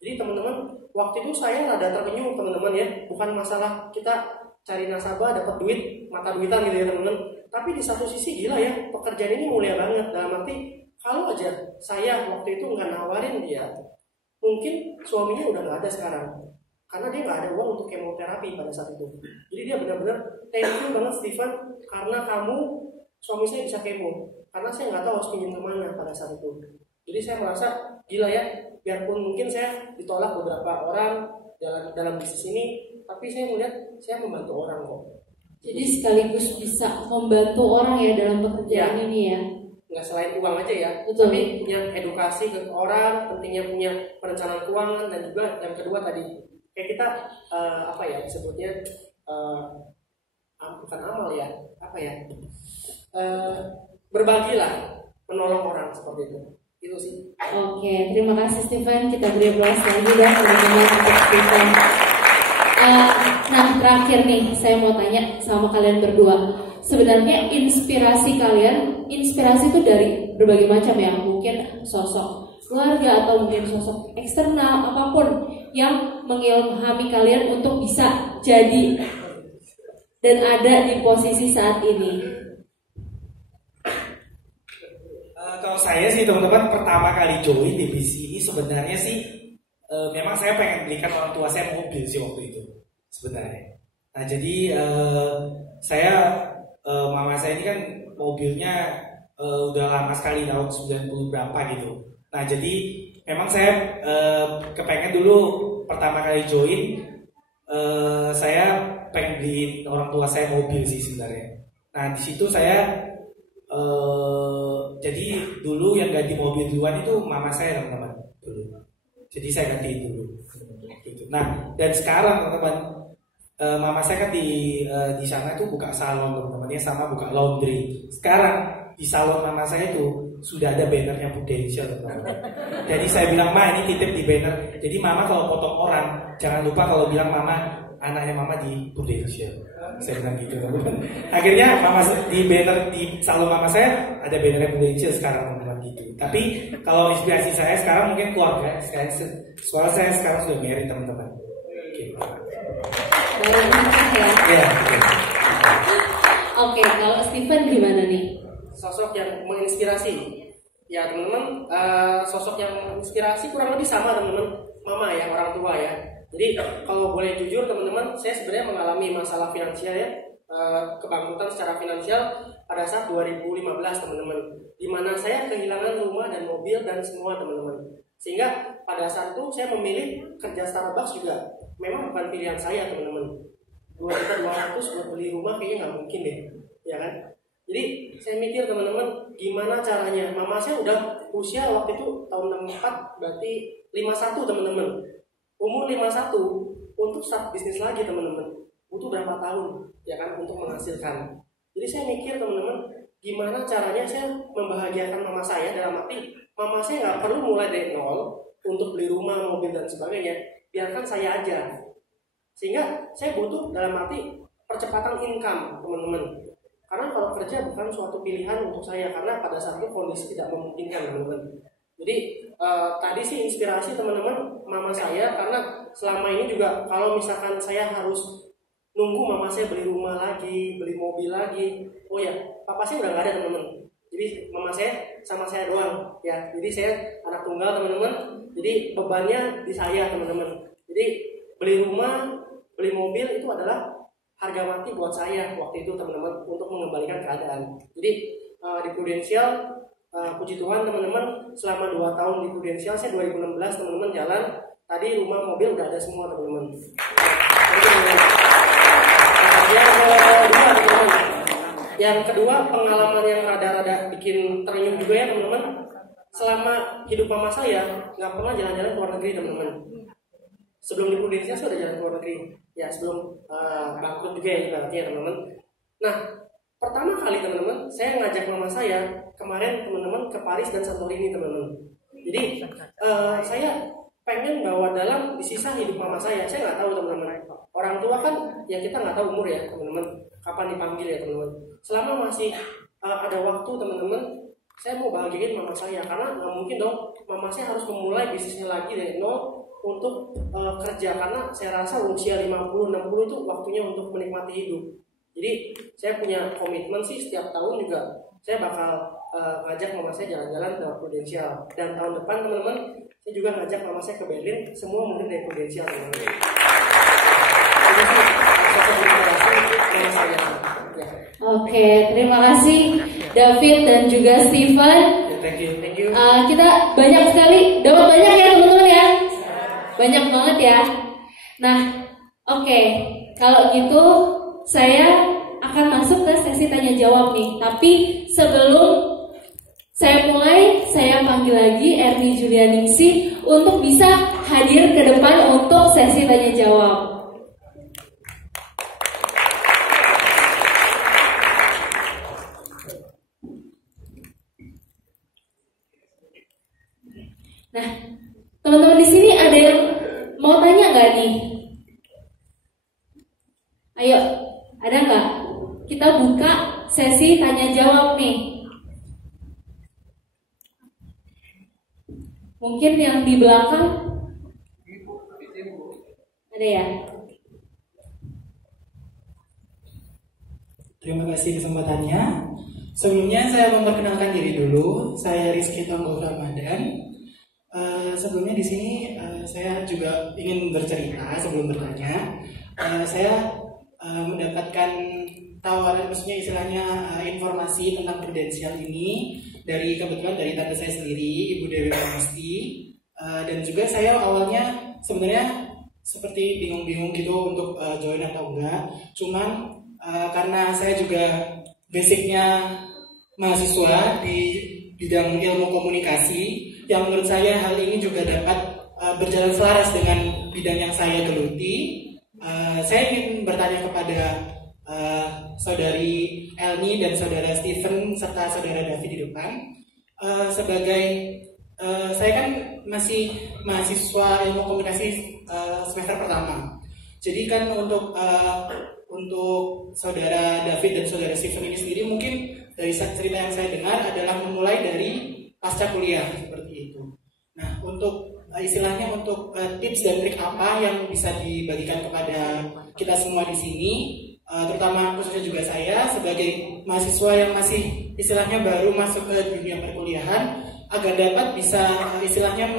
Jadi teman-teman, waktu itu saya rada terpenyuh teman-teman ya. Bukan masalah kita cari nasabah dapat duit, mata duitan gitu ya teman-teman. Tapi di satu sisi gila ya, pekerjaan ini mulia banget. Dalam arti kalau aja saya waktu itu nggak nawarin dia, mungkin suaminya udah nggak ada sekarang. Karena dia nggak ada uang untuk kemoterapi pada saat itu. Jadi dia benar-benar thank you banget Steven, karena kamu suami saya bisa kemo. Karena saya nggak tahu harus pinjam kemana pada saat itu. Jadi saya merasa gila ya, biarpun mungkin saya ditolak beberapa orang dalam bisnis ini, tapi saya melihat saya membantu orang kok. Jadi sekaligus bisa membantu orang ya dalam pekerjaan ini ya. Nggak selain uang aja ya, betul. Tapi punya edukasi ke orang, pentingnya punya perencanaan keuangan, dan juga yang kedua tadi kayak kita disebutnya bukan amal ya, berbagilah, menolong orang seperti itu sih. Oke, terima kasih Steven. Kita beri aplaus lagi dong teman-teman untuk Steven. Nah, terakhir nih, saya mau tanya sama kalian berdua. Sebenarnya inspirasi itu dari berbagai macam ya. Mungkin sosok keluarga atau mungkin sosok eksternal, apapun yang mengilhami kalian untuk bisa jadi dan ada di posisi saat ini. Kalau saya sih teman-teman pertama kali join di BCI sebenarnya sih memang saya pengen belikan orang tua saya mobil sih waktu itu sebenarnya. Nah jadi saya mama saya ini kan mobilnya udah lama sekali tahun 90 berapa gitu. Nah jadi memang saya kepengen dulu pertama kali join saya pengen beliin orang tua saya mobil sih sebenarnya. Nah di situ saya jadi dulu yang ganti mobil duluan itu mama saya teman-teman dulu. Jadi saya gantiin dulu. Gitu. Nah dan sekarang teman-teman mama saya kan di sana itu buka salon teman-temannya sama buka laundry. Sekarang di salon mama saya itu sudah ada bannernya Prudential teman-teman. Jadi saya bilang ma ini titip di banner. Jadi mama kalau potong orang jangan lupa kalau bilang mama anaknya mama di Prudential. Saya bilang gitu teman-teman. Akhirnya mama di banner di salon mama saya ada bannernya Prudential sekarang teman-teman gitu. Tapi kalau inspirasi saya sekarang mungkin keluarga. Soalnya saya sekarang sudah married teman-teman. Gitu. Ya. Oke, kalau Steven gimana nih? Sosok yang menginspirasi. Ya teman-teman, sosok yang menginspirasi kurang lebih sama teman-teman. Mama ya, orang tua ya. Jadi kalau boleh jujur teman-teman, saya sebenarnya mengalami masalah finansial ya, kebangkrutan secara finansial pada saat 2015 teman-teman, di mana saya kehilangan rumah dan mobil dan semua teman-teman. Sehingga pada saat itu saya memilih kerja Starbucks juga memang bukan pilihan saya teman-teman. 2.200.000 buat beli rumah kayaknya nggak mungkin deh, ya kan? Jadi saya mikir teman-teman, gimana caranya? Mama saya udah usia waktu itu tahun 64, berarti 51 teman-teman. Umur 51 untuk start bisnis lagi teman-teman butuh berapa tahun ya kan untuk menghasilkan. Jadi saya mikir teman-teman, gimana caranya saya membahagiakan mama saya, dalam arti mama saya nggak perlu mulai dari nol untuk beli rumah, mobil dan sebagainya, biarkan saya aja. Sehingga saya butuh dalam arti percepatan income teman-teman. Karena kalau kerja bukan suatu pilihan untuk saya, karena pada saat itu kondisi tidak memungkinkan teman-teman. Jadi tadi sih inspirasi teman-teman mama saya, karena selama ini juga kalau misalkan saya harus nunggu mama saya beli rumah lagi, beli mobil lagi, oh ya papa saya udah gak ada teman-teman. Jadi mama saya sama saya doang ya. Jadi saya anak tunggal teman-teman. Jadi bebannya di saya teman-teman. Jadi beli rumah, beli mobil itu adalah harga mati buat saya waktu itu teman-teman untuk mengembalikan keadaan. Jadi di Prudential puji Tuhan teman-teman, selama 2 tahun di Prudential saya 2016 teman-teman jalan, tadi rumah mobil udah ada semua teman-teman. Yang kedua pengalaman yang rada-rada bikin terenyuh juga ya teman-teman. Selama hidup mama saya nggak pernah jalan-jalan ke luar negeri teman-teman. Sebelum di Prudential saya udah jalan ke luar negeri. Ya sebelum bangkrut juga ya artinya teman-teman. Nah pertama kali teman-teman saya ngajak mama saya kemarin teman-teman ke Paris dan Santorini teman-teman. Jadi saya pengen bawa dalam di sisa hidup mama saya nggak tahu teman-teman. Orang tua kan ya kita nggak tahu umur ya teman-teman, kapan dipanggil ya teman-teman. Selama masih ada waktu teman-teman, saya mau bahagiain mama saya, karena nggak mungkin dong mama saya harus memulai bisnisnya lagi dari nol untuk kerja, karena saya rasa usia 50-60 itu waktunya untuk menikmati hidup. Jadi saya punya komitmen sih setiap tahun juga saya bakal ngajak mama saya jalan-jalan ke Prudential, dan tahun depan teman-teman saya juga ngajak mama saya ke Berlin, semua mungkin dari Prudential teman-teman. Oke, terima kasih David dan juga Steven. Thank you. Kita banyak sekali, dapat banyak ya teman-teman ya. Banyak banget ya. Nah, oke. Kalau gitu saya akan masuk ke sesi tanya jawab nih. Tapi sebelum saya mulai, saya panggil lagi Erni Julianingsih untuk bisa hadir ke depan untuk sesi tanya jawab. Nah, teman-teman di sini ada yang mau tanya nggak nih? Mungkin yang di belakang ada ya? Terima kasih kesempatannya. Sebelumnya saya memperkenalkan diri dulu. Saya Rizky Tonggo Ramadan. Sebelumnya di sini saya juga ingin bercerita sebelum bertanya. Saya mendapatkan tawaran, maksudnya istilahnya informasi tentang prudensial ini kebetulan dari tante saya sendiri, Ibu Dewi Pramesti. Dan juga saya awalnya sebenarnya seperti bingung-bingung gitu untuk join atau enggak. Cuman karena saya juga basicnya mahasiswa di bidang ilmu komunikasi, yang menurut saya hal ini juga dapat berjalan selaras dengan bidang yang saya geluti. Saya ingin bertanya kepada saudari Elni dan saudara Stephen serta saudara David di depan. Saya kan masih mahasiswa ilmu komunikasi semester pertama. Jadi kan untuk saudara David dan saudara Stephen ini sendiri, mungkin dari cerita yang saya dengar adalah memulai dari pasca kuliah seperti itu. Nah, untuk istilahnya untuk tips dan trik apa yang bisa dibagikan kepada kita semua di sini, terutama khususnya juga saya sebagai mahasiswa yang masih istilahnya baru masuk ke dunia perkuliahan, agar dapat bisa istilahnya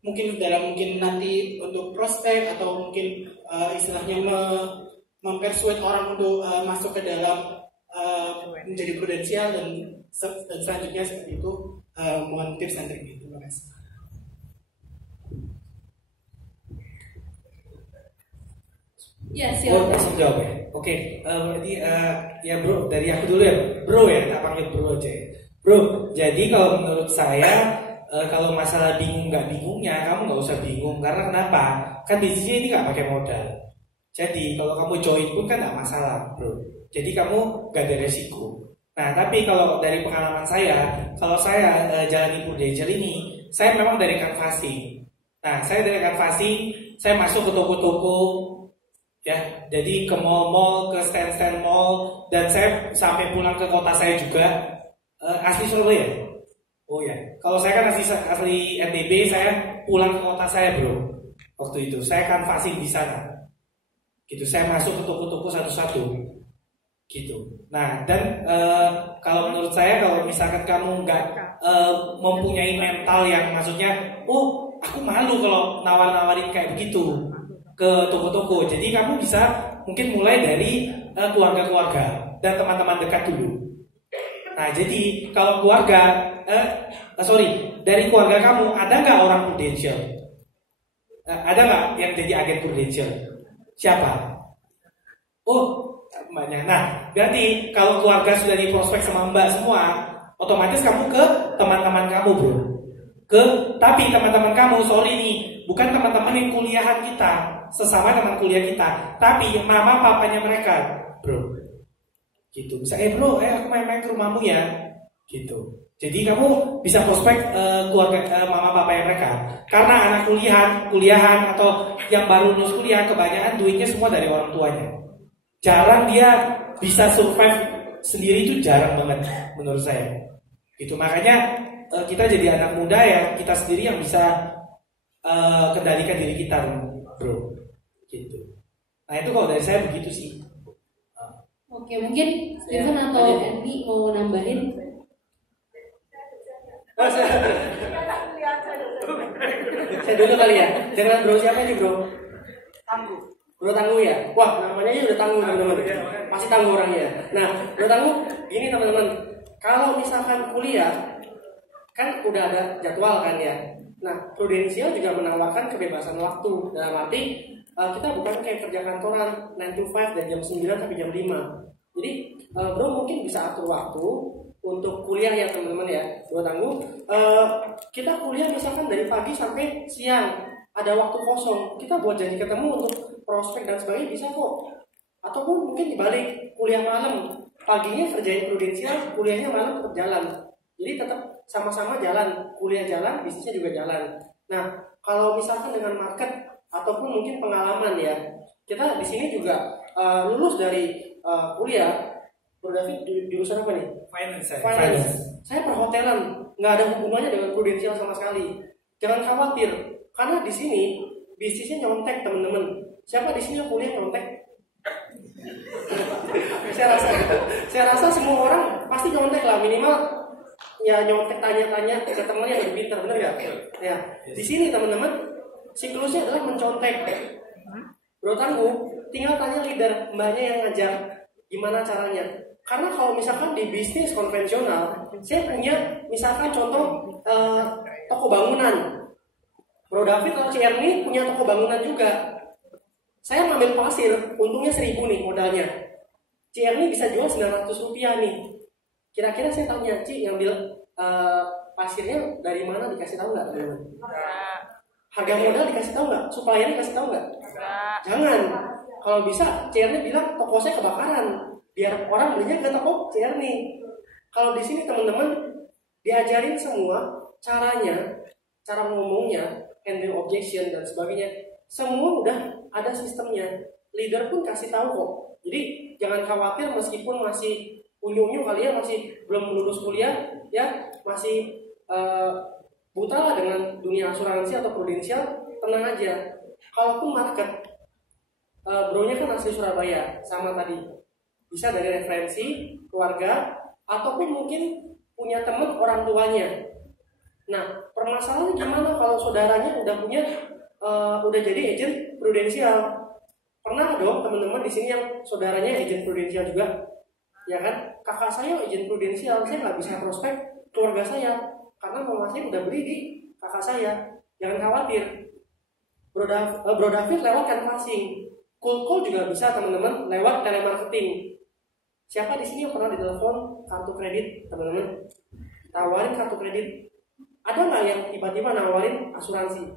mungkin nanti untuk prospek atau mungkin istilahnya mempersuade orang untuk masuk ke dalam menjadi prudensial dan selanjutnya seperti itu. Mohon tips dan trik. Terima kasih. Ya, Oh, silakan. langsung jawab ya. Oke, berarti ya bro, dari aku dulu ya. Bro ya, tak panggil bro aja. Bro, jadi kalau menurut saya kalau masalah bingung nggak bingungnya, kamu nggak usah bingung. Karena kenapa? Kan bisnisnya ini nggak pakai modal. Jadi kalau kamu join pun kan nggak masalah, bro. Jadi kamu nggak ada resiko. Nah, tapi kalau dari pengalaman saya, kalau saya jalani Prudential ini, saya memang dari canvassing. Nah, saya dari canvassing, saya masuk ke toko-toko, ya, jadi ke mall-mall, ke stand-stand mall, dan saya sampai pulang ke kota saya juga. Asli Surabaya. Oh ya, kalau saya kan asli NTB, saya pulang ke kota saya, bro. Waktu itu saya canvassing di sana. Gitu, saya masuk ke toko-toko satu-satu. Gitu. Nah, dan kalau menurut saya, kalau misalkan kamu nggak mempunyai mental yang maksudnya, oh, aku malu kalau nawar-nawarin kayak begitu ke toko-toko. Jadi kamu bisa mungkin mulai dari keluarga-keluarga dan teman-teman dekat dulu. Nah, jadi kalau keluarga, dari keluarga kamu ada nggak orang Prudential? Ada nggak yang jadi agen Prudential? Siapa? Oh, mbaknya. Nah, berarti kalau keluarga sudah di prospek sama mbak semua, otomatis kamu ke teman-teman kamu, bro. Tapi teman-teman kamu, sorry nih, bukan teman-teman yang kuliahan kita, sesama teman kuliah kita, tapi mama papanya mereka, bro. Gitu. Bisa, bro, aku main-main ke rumahmu ya. Gitu. Jadi kamu bisa prospek keluarga mama papanya mereka. Karena anak kuliahan atau yang baru lulus kuliah, kebanyakan duitnya semua dari orang tuanya. Jarang dia bisa survive sendiri, itu jarang banget menurut saya. Itu makanya kita jadi anak muda ya, kita sendiri yang bisa kendalikan diri kita, bro. Gitu. Nah, itu kalau dari saya begitu sih. Oke, mungkin Stephen atau Andy mau nambahin? Saya dulu kali ya. Jangan bro, siapa ini bro? Tangguh. Bro Tangguh ya? Wah, namanya aja udah Tangguh teman-teman. Pasti Tangguh orangnya. Nah, Bro Tangguh, gini teman-teman. Kalau misalkan kuliah, kan udah ada jadwal kan ya. Nah, Prudential juga menawarkan kebebasan waktu. Dalam arti, kita bukan kayak kerja kantoran 9 to 5 dari jam 9 sampai jam 5. Jadi, bro mungkin bisa atur waktu untuk kuliah ya teman-teman ya. Bro Tangguh, kita kuliah misalkan dari pagi sampai siang. Ada waktu kosong, kita buat janji ketemu untuk prospek dan sebagainya bisa kok. Ataupun mungkin dibalik, kuliah malam, paginya kerjain Prudential, kuliahnya malam tetap jalan. Jadi tetap sama-sama jalan, kuliah jalan, bisnisnya juga jalan. Nah, kalau misalkan dengan market ataupun mungkin pengalaman ya, kita di sini juga lulus dari kuliah. Bro David di jurusan apa nih? Finance. Saya perhotelan, nggak ada hubungannya dengan Prudential sama sekali. Jangan khawatir, karena di sini bisnisnya nyontek teman-teman. Siapa di sini yang kuliah nyontek? saya rasa semua orang pasti nyontek lah, minimal ya nyontek tanya-tanya ke temannya yang lebih pintar, benar nggak? Ya, di sini teman-teman siklusnya adalah mencontek. Bro Tangguh, tinggal tanya leader, mbaknya yang ngajar gimana caranya. Karena kalau misalkan di bisnis konvensional, saya punya misalkan contoh toko bangunan. Bro David atau Cierni punya toko bangunan juga. Saya ngambil pasir, untungnya 1.000 nih modalnya. Cierni bisa jual 900 rupiah nih. Kira-kira saya tanya, Ci, ngambil pasirnya dari mana, dikasih tahu nggak teman-teman? Harga modal dikasih tahu nggak? Supplier dikasih tahu nggak? Jangan. Kalau bisa, Cierni bilang toko saya kebakaran, biar orang belinya ke toko Cierni. Kalau di sini teman-teman diajarin semua caranya, cara ngomongnya, handle objection dan sebagainya. Semua udah ada sistemnya. Leader pun kasih tahu kok. Jadi jangan khawatir meskipun masih unyu-unyu kalian masih belum lulus kuliah, ya masih buta lah dengan dunia asuransi atau prudensial, tenang aja. Kalaupun market, bro-nya kan asli Surabaya, sama tadi. Bisa dari referensi, keluarga, ataupun mungkin punya teman orang tuanya. Nah, permasalahannya gimana kalau saudaranya udah jadi agent prudensial? Pernah dong teman-teman di sini yang saudaranya agent prudensial juga, ya kan? Kakak saya agent prudensial, saya nggak bisa prospek keluarga saya karena mama saya udah beli di kakak saya. Jangan khawatir, Bro David lewat canvassing, cold call juga bisa teman-teman lewat telemarketing. Siapa di sini yang pernah ditelepon kartu kredit, teman-teman? Tawarin kartu kredit. Ada nggak yang tiba-tiba nawarin asuransi?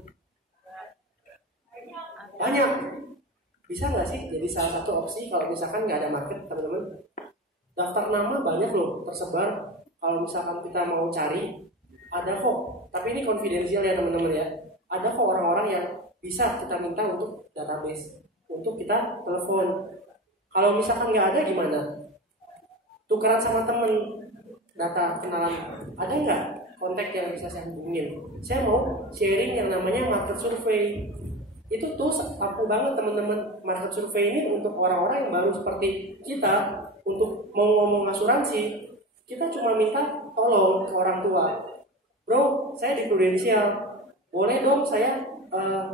Banyak. Bisa nggak sih jadi salah satu opsi kalau misalkan nggak ada market, teman-teman? Daftar nama banyak loh tersebar. Kalau misalkan kita mau cari, ada kok. Tapi ini konfidensial ya teman-teman ya. Ada kok orang-orang yang bisa kita minta untuk database, untuk kita telepon. Kalau misalkan nggak ada gimana? Tukeran sama temen, data kenalan. Ada nggak kontak yang bisa saya hubungin? Saya mau sharing yang namanya market survey. Itu tuh ampuh banget teman-teman. Market survey ini untuk orang-orang yang baru seperti kita, untuk mau ngomong asuransi, kita cuma minta tolong ke orang tua. Bro, saya di prudensial, boleh dong saya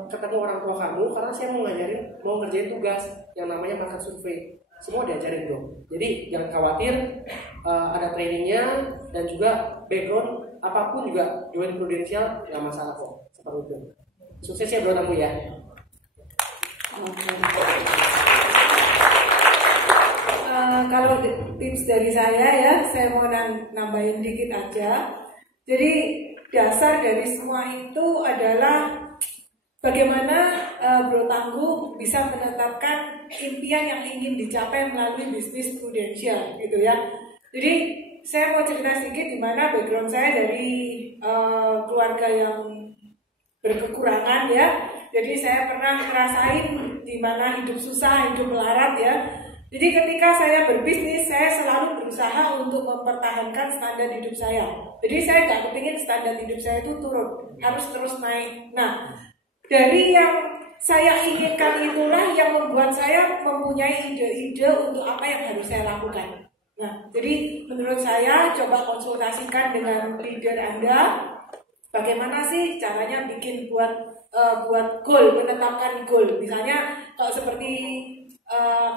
ketemu orang tua kamu karena saya mau ngerjain tugas yang namanya market survey. Semua diajarin dong. Jadi jangan khawatir, ada trainingnya dan juga background apapun juga join prudensial nggak masalah kok. Seperti itu. Sukses ya bro tamu ya. Kalau tips dari saya mau nambahin dikit aja. Jadi dasar dari semua itu adalah bagaimana Bro Tangguh bisa menetapkan impian yang ingin dicapai melalui bisnis prudensial gitu ya. Jadi saya mau cerita sedikit di mana background saya dari keluarga yang berkekurangan ya. Jadi saya pernah ngerasain di mana hidup susah, hidup melarat ya. Jadi ketika saya berbisnis, saya selalu berusaha untuk mempertahankan standar hidup saya. Jadi saya nggak kepingin standar hidup saya itu turun, harus terus naik. Nah, dari yang saya inginkan itulah yang membuat saya mempunyai ide-ide untuk apa yang harus saya lakukan. Nah, jadi menurut saya coba konsultasikan dengan leader Anda. Bagaimana sih caranya bikin buat goal, menetapkan goal. Misalnya kalau seperti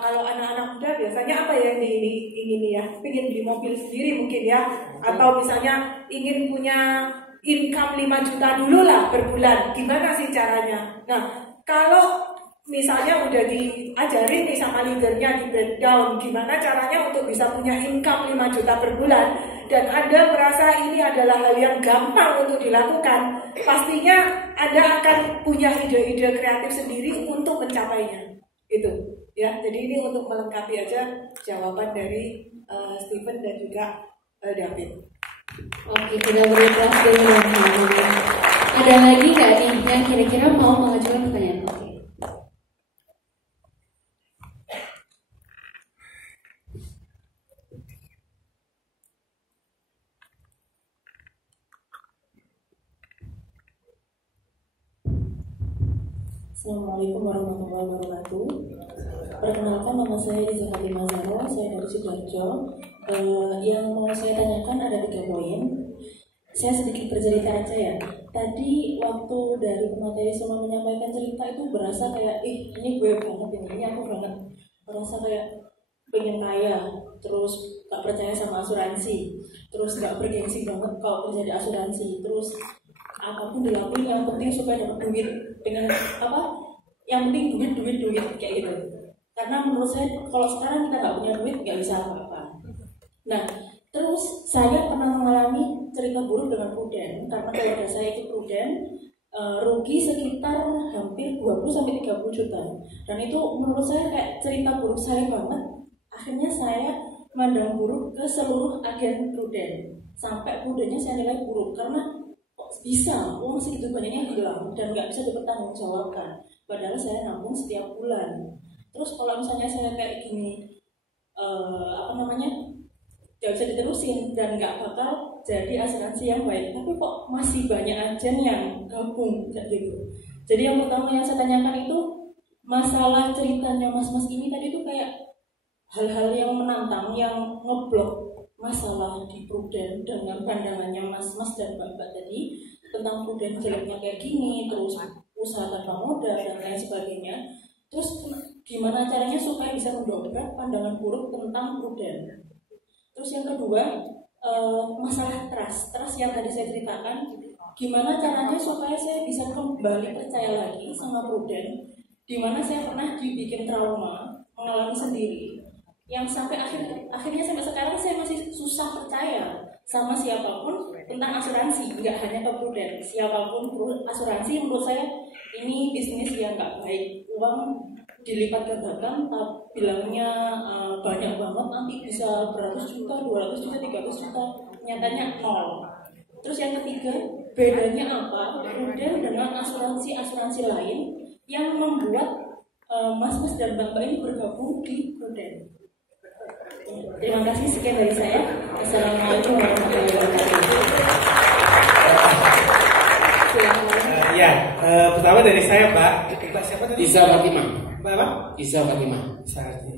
kalau anak-anak muda biasanya apa ya ini ya, ingin beli mobil sendiri mungkin ya, atau misalnya ingin punya income 5 juta dulu lah per bulan. Gimana sih caranya? Nah, kalau misalnya udah diajarin nih sama leadernya di breakdown gimana caranya untuk bisa punya income 5 juta per bulan, dan Anda merasa ini adalah hal yang gampang untuk dilakukan, pastinya Anda akan punya ide-ide kreatif sendiri untuk mencapainya. Gitu ya. Jadi ini untuk melengkapi aja jawaban dari Stephen dan juga David. Oke, kita beri kelas dulu. Ada lagi nggak nih yang kira-kira mau mengajukan pertanyaan? Oke. Assalamualaikum warahmatullahi wabarakatuh. Perkenalkan, nama saya Riza Fatimah Zahra, saya dari Sidoarjo. Yang mau saya tanyakan ada 3 poin. Saya sedikit bercerita aja ya. Tadi waktu dari pemateri semua menyampaikan cerita itu berasa kayak, ini gue banget, ini aku banget. Merasa kayak pengen kaya, terus gak percaya sama asuransi, terus gak bergengsi banget kalau kerja di asuransi, terus apapun dilakuin yang penting supaya dapat duit dengan apa? Yang penting duit kayak gitu. Karena menurut saya kalau sekarang kita nggak punya duit nggak bisa apa-apa. Nah, terus saya pernah mengalami cerita buruk dengan pruden karena keluarga saya itu pruden, rugi sekitar hampir 20-30 juta. Dan itu menurut saya kayak cerita buruk saya banget. Akhirnya saya mandang buruk ke seluruh agen pruden sampai prudennya saya nilai buruk karena bisa uang segitu banyaknya hilang dan nggak bisa dipertanggungjawabkan padahal saya nabung setiap bulan. Terus kalau misalnya saya kayak gini nggak bisa diterusin dan nggak bakal jadi asuransi yang baik, tapi kok masih banyak agen yang gabung kayak gitu. Jadi yang pertama yang saya tanyakan itu masalah ceritanya mas-mas ini tadi itu kayak hal-hal yang menantang yang ngeblok masalah di pruden dengan pandangannya mas-mas dan mbak-mbak tadi tentang pruden jeleknya kayak gini, terus usaha tanpa modal dan lain sebagainya. Terus gimana caranya supaya bisa mendobrak pandangan buruk tentang pruden. Terus yang kedua masalah trust yang tadi saya ceritakan, gimana caranya supaya saya bisa kembali percaya lagi sama pruden, dimana saya pernah dibikin trauma, mengalami sendiri yang sampai akhirnya sampai sekarang saya masih susah percaya sama siapapun tentang asuransi, nggak hanya ke pruden, siapapun asuransi menurut saya ini bisnis yang nggak baik. Uang dilipat gandakan, bilangnya banyak banget, nanti bisa beratus juta, 200 juta, 300 juta, nyatanya 0. Terus yang ketiga, bedanya apa pruden dengan asuransi lain yang membuat mas-mas dan mbak-mbak ini bergabung di pruden? Terima kasih, sekian dari saya. Assalamualaikum warahmatullahi wabarakatuh. Pertama dari saya, Mbak siapa tadi? Iza Fatimah. Mbak apa? Iza Fatimah.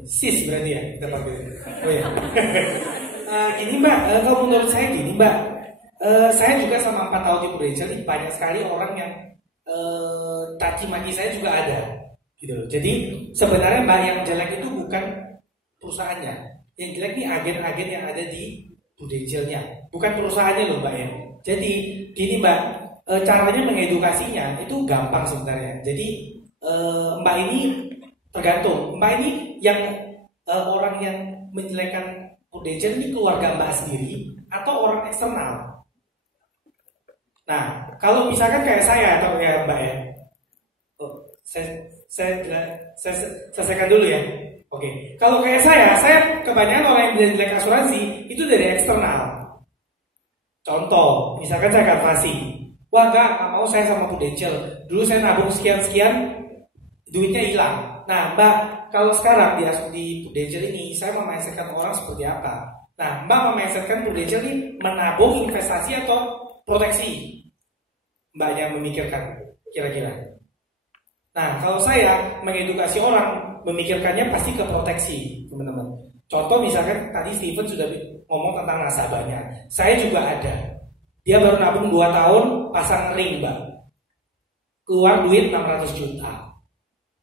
Sis berarti ya kita panggil. Oh ya. Gini Mbak, kalau menurut saya gini Mbak, saya juga sama 4 tahun di Prudential ini banyak sekali orang yang caci maki saya juga ada, gitu. Jadi sebenarnya Mbak yang jelek itu bukan perusahaannya, yang jelek nih agen-agen yang ada di Prudentialnya, bukan perusahaannya loh Mbak ya. Jadi gini Mbak, caranya mengedukasinya itu gampang sebenarnya. Jadi Mbak ini tergantung, Mbak ini yang orang yang menjelekkan Prudential ini keluarga Mbak sendiri atau orang eksternal. Nah, kalau misalkan kayak saya atau kayak Mbak ya, saya selesaikan dulu ya. Oke, kalau kayak saya kebanyakan orang yang jelek asuransi itu dari eksternal. Contoh, misalkan saya kalkulasi, wah nggak mau saya sama Prudential, dulu saya nabung sekian, duitnya hilang. Nah Mbak, kalau sekarang di Prudential ini, saya memindsetkan orang seperti apa? Nah Mbak memindsetkan Prudential ini menabung, investasi atau proteksi? Mbaknya memikirkan kira-kira. Nah kalau saya mengedukasi orang, memikirkannya pasti ke proteksi, teman-teman. Contoh misalkan tadi Steven sudah ngomong tentang nasabahnya, saya juga ada. Dia baru nabung 2 tahun, pasang ring Mbak, keluar duit 600 juta.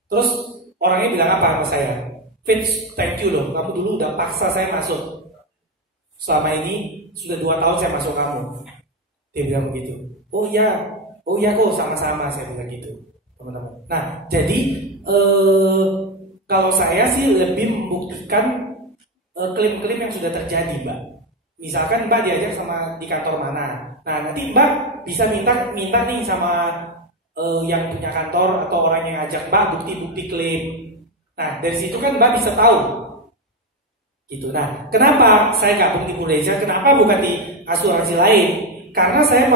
Terus orangnya bilang apa sama saya? Vince, thank you loh, kamu dulu udah paksa saya masuk. Selama ini sudah 2 tahun saya masuk kamu. Dia bilang begitu. Oh iya kok sama-sama, saya bilang gitu, teman-teman. Nah jadi kalau saya sih lebih membuktikan klaim-klaim yang sudah terjadi Mbak. Misalkan Mbak diajak sama di kantor mana, nah nanti Mbak bisa minta nih sama yang punya kantor atau orang yang ngajak Mbak bukti-bukti klaim. Nah dari situ kan Mbak bisa tahu gitu. Nah kenapa saya gabung di Prudential, kenapa bukan di asuransi lain? Karena saya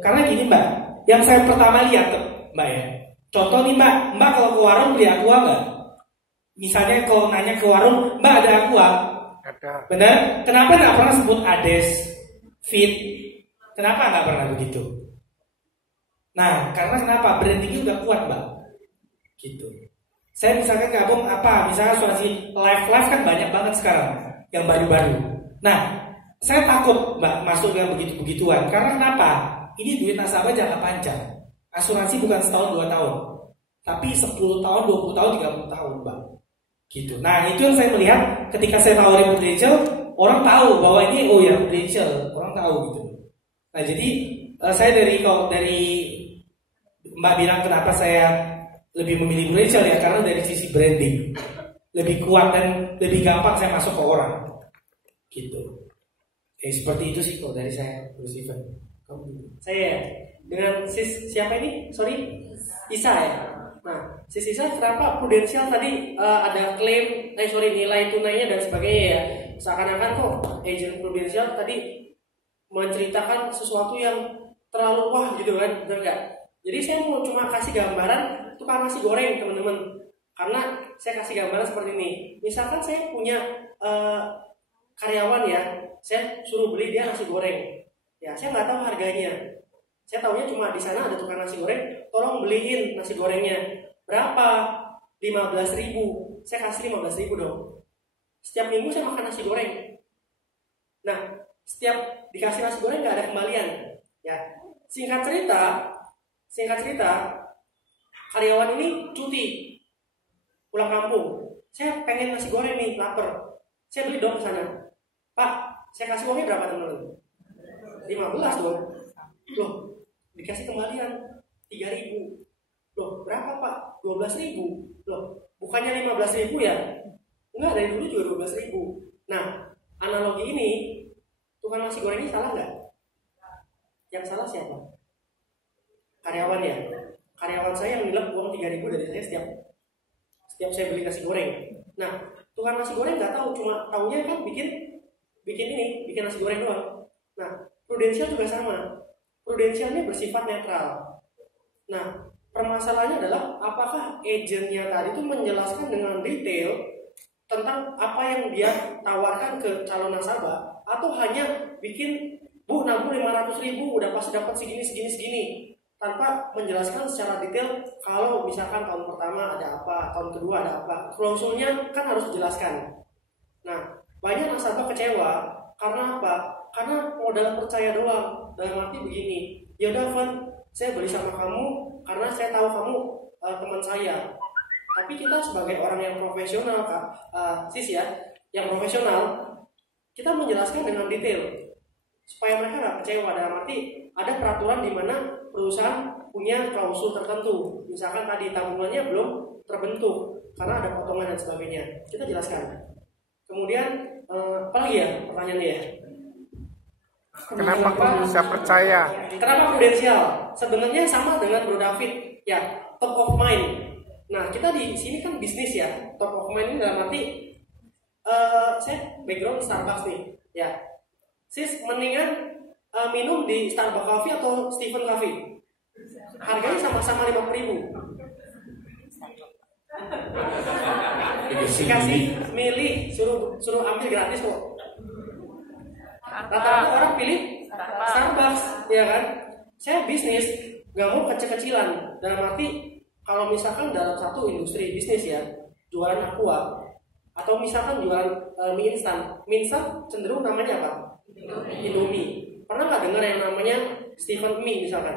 karena gini Mbak, yang saya pertama lihat Mbak ya, contoh nih Mbak kalau ke warung beli aqua nggak? Misalnya kalau nanya ke warung, Mbak ada aqua? Ada. Benar? Kenapa nggak pernah sebut Ades, Fit? Kenapa nggak pernah begitu? Nah, karena kenapa? Brandingnya udah kuat Mbak. gitu. Saya misalkan gabung apa, misalkan asuransi life kan banyak banget sekarang yang baru-baru. Nah, saya takut Mbak masuk yang begitu-begituan. Karena kenapa? Ini duit nasabah jangka panjang. Asuransi bukan setahun 2 tahun, tapi 10 tahun, 20 tahun, 30 tahun Mbak. Gitu. Nah, itu yang saya melihat ketika saya tawarin Prudential, orang tahu bahwa ini oh ya Prudential, orang tahu gitu. Nah, jadi saya dari Mbak bilang kenapa saya lebih memilih Prudential ya, karena dari sisi branding lebih kuat dan lebih gampang saya masuk ke orang gitu. Seperti itu sih kalau dari saya, Bro Steven. Saya dengan siapa ini? Sorry, Isa ya. Nah, sis Isa kenapa Prudential tadi ada klaim, nilai tunainya dan sebagainya ya. Seakan-akan kok agent Prudential tadi menceritakan sesuatu yang terlalu wah gitu kan, benar nggak? Jadi saya mau cuma kasih gambaran tukang nasi goreng teman-teman. Karena saya kasih gambaran seperti ini. Misalkan saya punya karyawan ya, saya suruh beli dia nasi goreng. Ya, saya nggak tahu harganya. Saya tahunya cuma di sana ada tukang nasi goreng, tolong beliin nasi gorengnya. Berapa? 15.000. Saya kasih 15.000 dong. Setiap minggu saya makan nasi goreng. Nah, setiap dikasih nasi goreng nggak ada kembalian. Ya, singkat cerita, karyawan ini cuti pulang kampung. Saya pengen nasi goreng nih, lapar. Saya beli dong ke sana. Pak, saya kasih uangnya berapa teman-teman? 15 dong. Loh, dikasih kembalian 3.000. Loh, berapa Pak? 12.000. Loh, bukannya 15.000 ya? Enggak, dari dulu juga 12.000. Nah, analogi ini, tukang nasi goreng ini salah nggak? Yang salah siapa? Karyawan ya. Karyawan saya yang nilep uang 3.000 dari saya setiap saya beli nasi goreng. Nah, tukang nasi goreng nggak tahu, cuma taunya kan bikin nasi goreng doang. Nah, Prudential juga sama. Prudential ini bersifat netral. Nah, permasalahannya adalah apakah agennya tadi itu menjelaskan dengan detail tentang apa yang dia tawarkan ke calon nasabah, atau hanya bikin Bu nabung 500.000 udah pasti dapat segini tanpa menjelaskan secara detail kalau misalkan tahun pertama ada apa, tahun kedua ada apa. Klausulnya kan harus dijelaskan. Nah, banyak nasabah kecewa karena apa? Karena modal percaya doang. Dalam arti begini, ya udah Van, saya beli sama kamu karena saya tahu kamu teman saya. Tapi kita sebagai orang yang profesional, sis ya, yang profesional, kita menjelaskan dengan detail supaya mereka nggak kecewa. Dalam arti ada peraturan di mana perusahaan punya klausul tertentu. Misalkan tadi tabungannya belum terbentuk karena ada potongan dan sebagainya. Kita jelaskan. Kemudian apa lagi ya pertanyaannya ya? Kenapa kok bisa percaya? Kenapa Prudential? Sebenarnya sama dengan Bro David, ya, top of mind. Nah, kita di sini kan bisnis ya. Top of mind ini dalam arti saya background Starbucks nih, ya. Sis mendingan minum di Starbucks Coffee atau Stephen Coffee? Harganya sama-sama 50.000. Dikasih milih, suruh ambil gratis kok. Rata-rata orang pilih Starbucks, ya kan? Saya bisnis, nggak mau kecil-kecilan. Dalam arti kalau misalkan dalam satu industri bisnis ya, jualan aqua atau misalkan jualan mie instan cenderung namanya apa? Indomie. Pernah nggak dengar yang namanya Stephen Mie misalkan?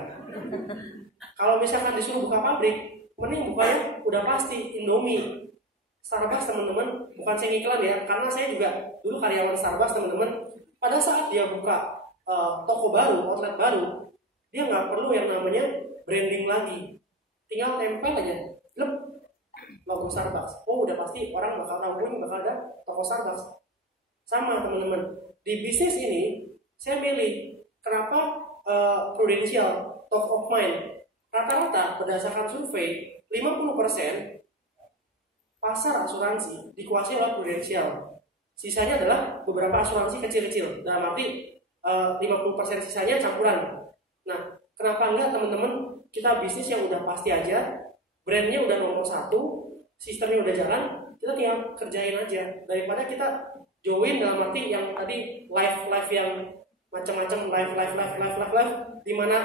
Kalau misalkan disuruh buka pabrik, mending bukanya udah pasti Indomie. Starbucks teman-teman, bukan saya iklan ya, karena saya juga dulu karyawan Starbucks teman-teman. Pada saat dia buka toko baru, outlet baru, dia nggak perlu yang namanya branding lagi, tinggal tempel aja, logo Starbucks. Oh, udah pasti orang bakal tahu ini bakal ada toko Starbucks. Sama teman-teman, di bisnis ini saya milih kenapa Prudential top of mind. Rata-rata berdasarkan survei 50% pasar asuransi dikuasai oleh Prudential. Sisanya adalah beberapa asuransi kecil-kecil. Dalam arti 50% sisanya campuran. Nah, kenapa enggak teman-teman kita bisnis yang udah pasti aja, brandnya udah nomor 1, sistemnya udah jalan, kita tinggal kerjain aja. Daripada kita join dalam arti yang tadi live yang macam-macam live di mana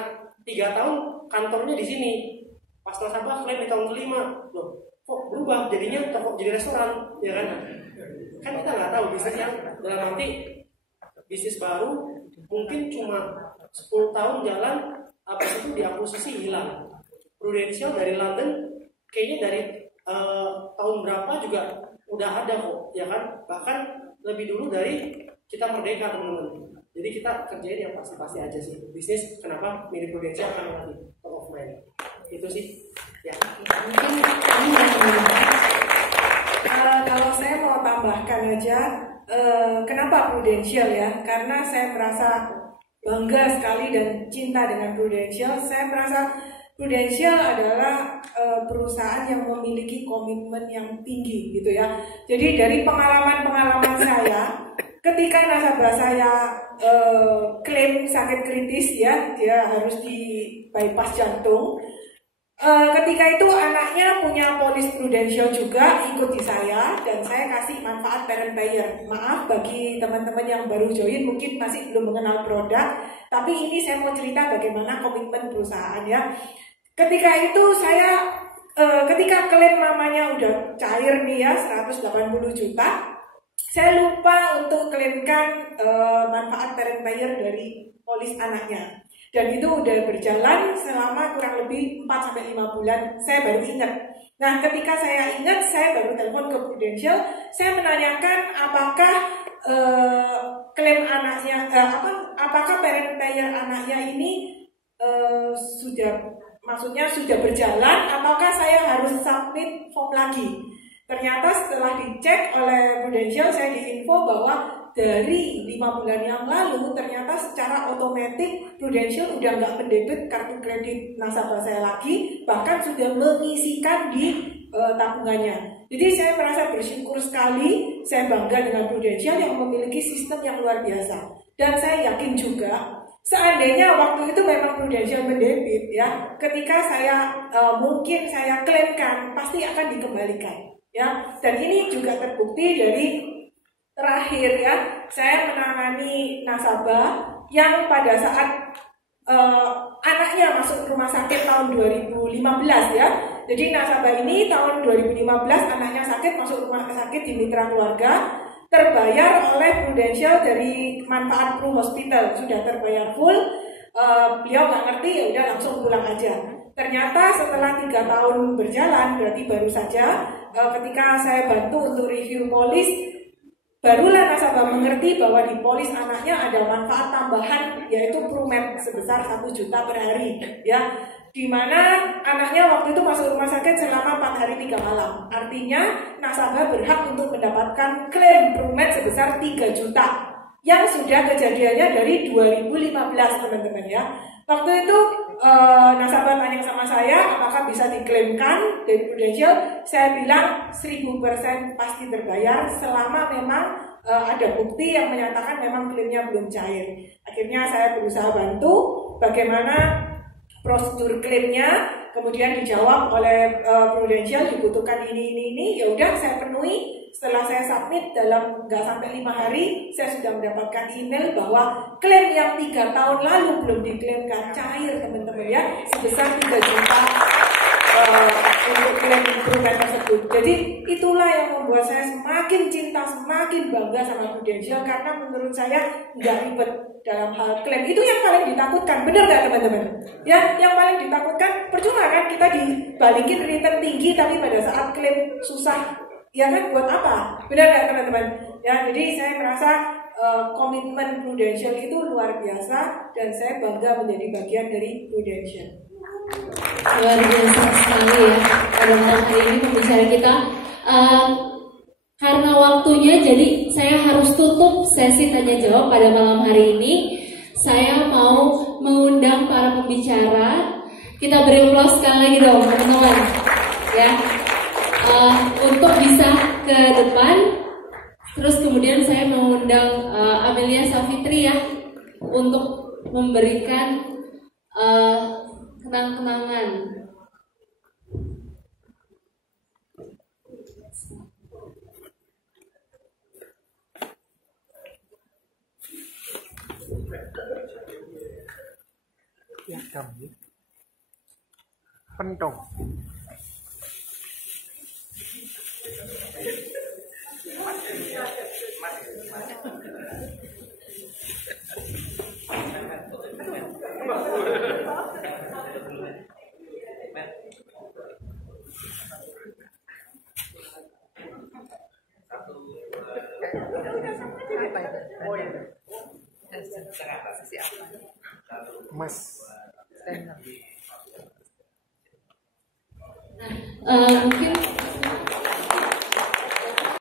3 tahun kantornya di sini. Pas nasabah klaim di tahun kelima, loh kok berubah jadinya toko jadi restoran, ya kan? Kan kita nggak tahu bisnis yang dalam arti bisnis baru mungkin cuma 10 tahun jalan, habis itu diakuisisi hilang. Prudential dari London kayaknya dari tahun berapa juga udah ada kok, ya kan? Bahkan lebih dulu dari kita merdeka, teman-teman. Jadi kita kerjain yang pasti-pasti aja sih. Bisnis kenapa mirip Prudential akan lagi top of mind. Itu sih. Ya. Mungkin ini kalau saya mau tambahkan aja, kenapa Prudential ya? Karena saya merasa bangga sekali dan cinta dengan Prudential. Saya merasa Prudential adalah perusahaan yang memiliki komitmen yang tinggi gitu ya. Jadi dari pengalaman-pengalaman saya, ketika nasabah saya klaim sakit kritis ya, dia harus di bypass jantung. Ketika itu anaknya punya polis Prudential juga, ikut di saya, dan saya kasih manfaat parent payer. Maaf bagi teman-teman yang baru join mungkin masih belum mengenal produk, tapi ini saya mau cerita bagaimana komitmen perusahaan ya. Ketika itu saya ketika klaim mamanya udah cair nih ya 180 juta, saya lupa untuk klaimkan manfaat parent payer dari polis anaknya. Dan itu udah berjalan selama kurang lebih 4-5 bulan, saya baru ingat. Nah, ketika saya ingat, saya baru telepon ke Prudential, saya menanyakan apakah klaim anaknya, apakah parent payer anaknya ini sudah berjalan, ataukah saya harus submit form lagi. Ternyata setelah dicek oleh Prudential, saya diinfo bahwa dari 5 bulan yang lalu ternyata secara otomatis Prudential udah nggak mendebit kartu kredit nasabah saya lagi, bahkan sudah mengisikan di tabungannya. Jadi saya merasa bersyukur sekali, saya bangga dengan Prudential yang memiliki sistem yang luar biasa. Dan saya yakin juga seandainya waktu itu memang Prudential mendebit ya, ketika saya mungkin saya klaimkan pasti akan dikembalikan ya. Dan ini juga terbukti dari terakhir ya, saya menangani nasabah yang pada saat anaknya masuk rumah sakit tahun 2015 ya. Jadi nasabah ini tahun 2015 anaknya sakit, masuk rumah sakit di Mitra Keluarga, terbayar oleh Prudential dari manfaat Pru Hospital, sudah terbayar full. Beliau nggak ngerti, ya udah langsung pulang aja. Ternyata setelah 3 tahun berjalan, berarti baru saja ketika saya bantu untuk review polis, barulah nasabah mengerti bahwa di polis anaknya ada manfaat tambahan, yaitu Prumed sebesar 1 juta per hari ya, di mana anaknya waktu itu masuk rumah sakit selama 4 hari 3 malam. Artinya nasabah berhak untuk mendapatkan klaim Prumed sebesar 3 juta yang sudah kejadiannya dari 2015 teman-teman ya. Waktu itu nasabah tanya sama saya apakah bisa diklaimkan dari Prudential. Saya bilang 1000% pasti terbayar selama memang ada bukti yang menyatakan memang klaimnya belum cair. Akhirnya saya berusaha bantu bagaimana prosedur klaimnya, kemudian dijawab oleh Prudential dibutuhkan ini. Ya udah saya penuhi. Setelah saya submit dalam nggak sampai 5 hari, saya sudah mendapatkan email bahwa klaim yang 3 tahun lalu belum diklaimkan cair teman-teman ya, sebesar 3 juta untuk klaim improvement tersebut. Jadi itulah yang membuat saya semakin cinta, semakin bangga sama Prudential, karena menurut saya nggak ribet dalam hal klaim. Itu yang paling ditakutkan, benar nggak teman-teman? Ya, yang paling ditakutkan percuma kan kita dibalikin return tinggi, tapi pada saat klaim susah. Ya kan, buat apa? Benar nggak teman-teman? Ya, jadi saya merasa komitmen Prudential itu luar biasa dan saya bangga menjadi bagian dari Prudential. Luar biasa sekali ya pada malam hari ini pembicaraan kita. Karena waktunya, jadi saya harus tutup sesi tanya jawab pada malam hari ini. Saya mau mengundang para pembicara. Kita beri aplaus sekali lagi dong teman-teman. Ya. Untuk bisa ke depan, terus kemudian saya mengundang Amelia Savitri ya untuk memberikan kenang-kenangan. Ya, kami. Pentong. Mas. Mungkin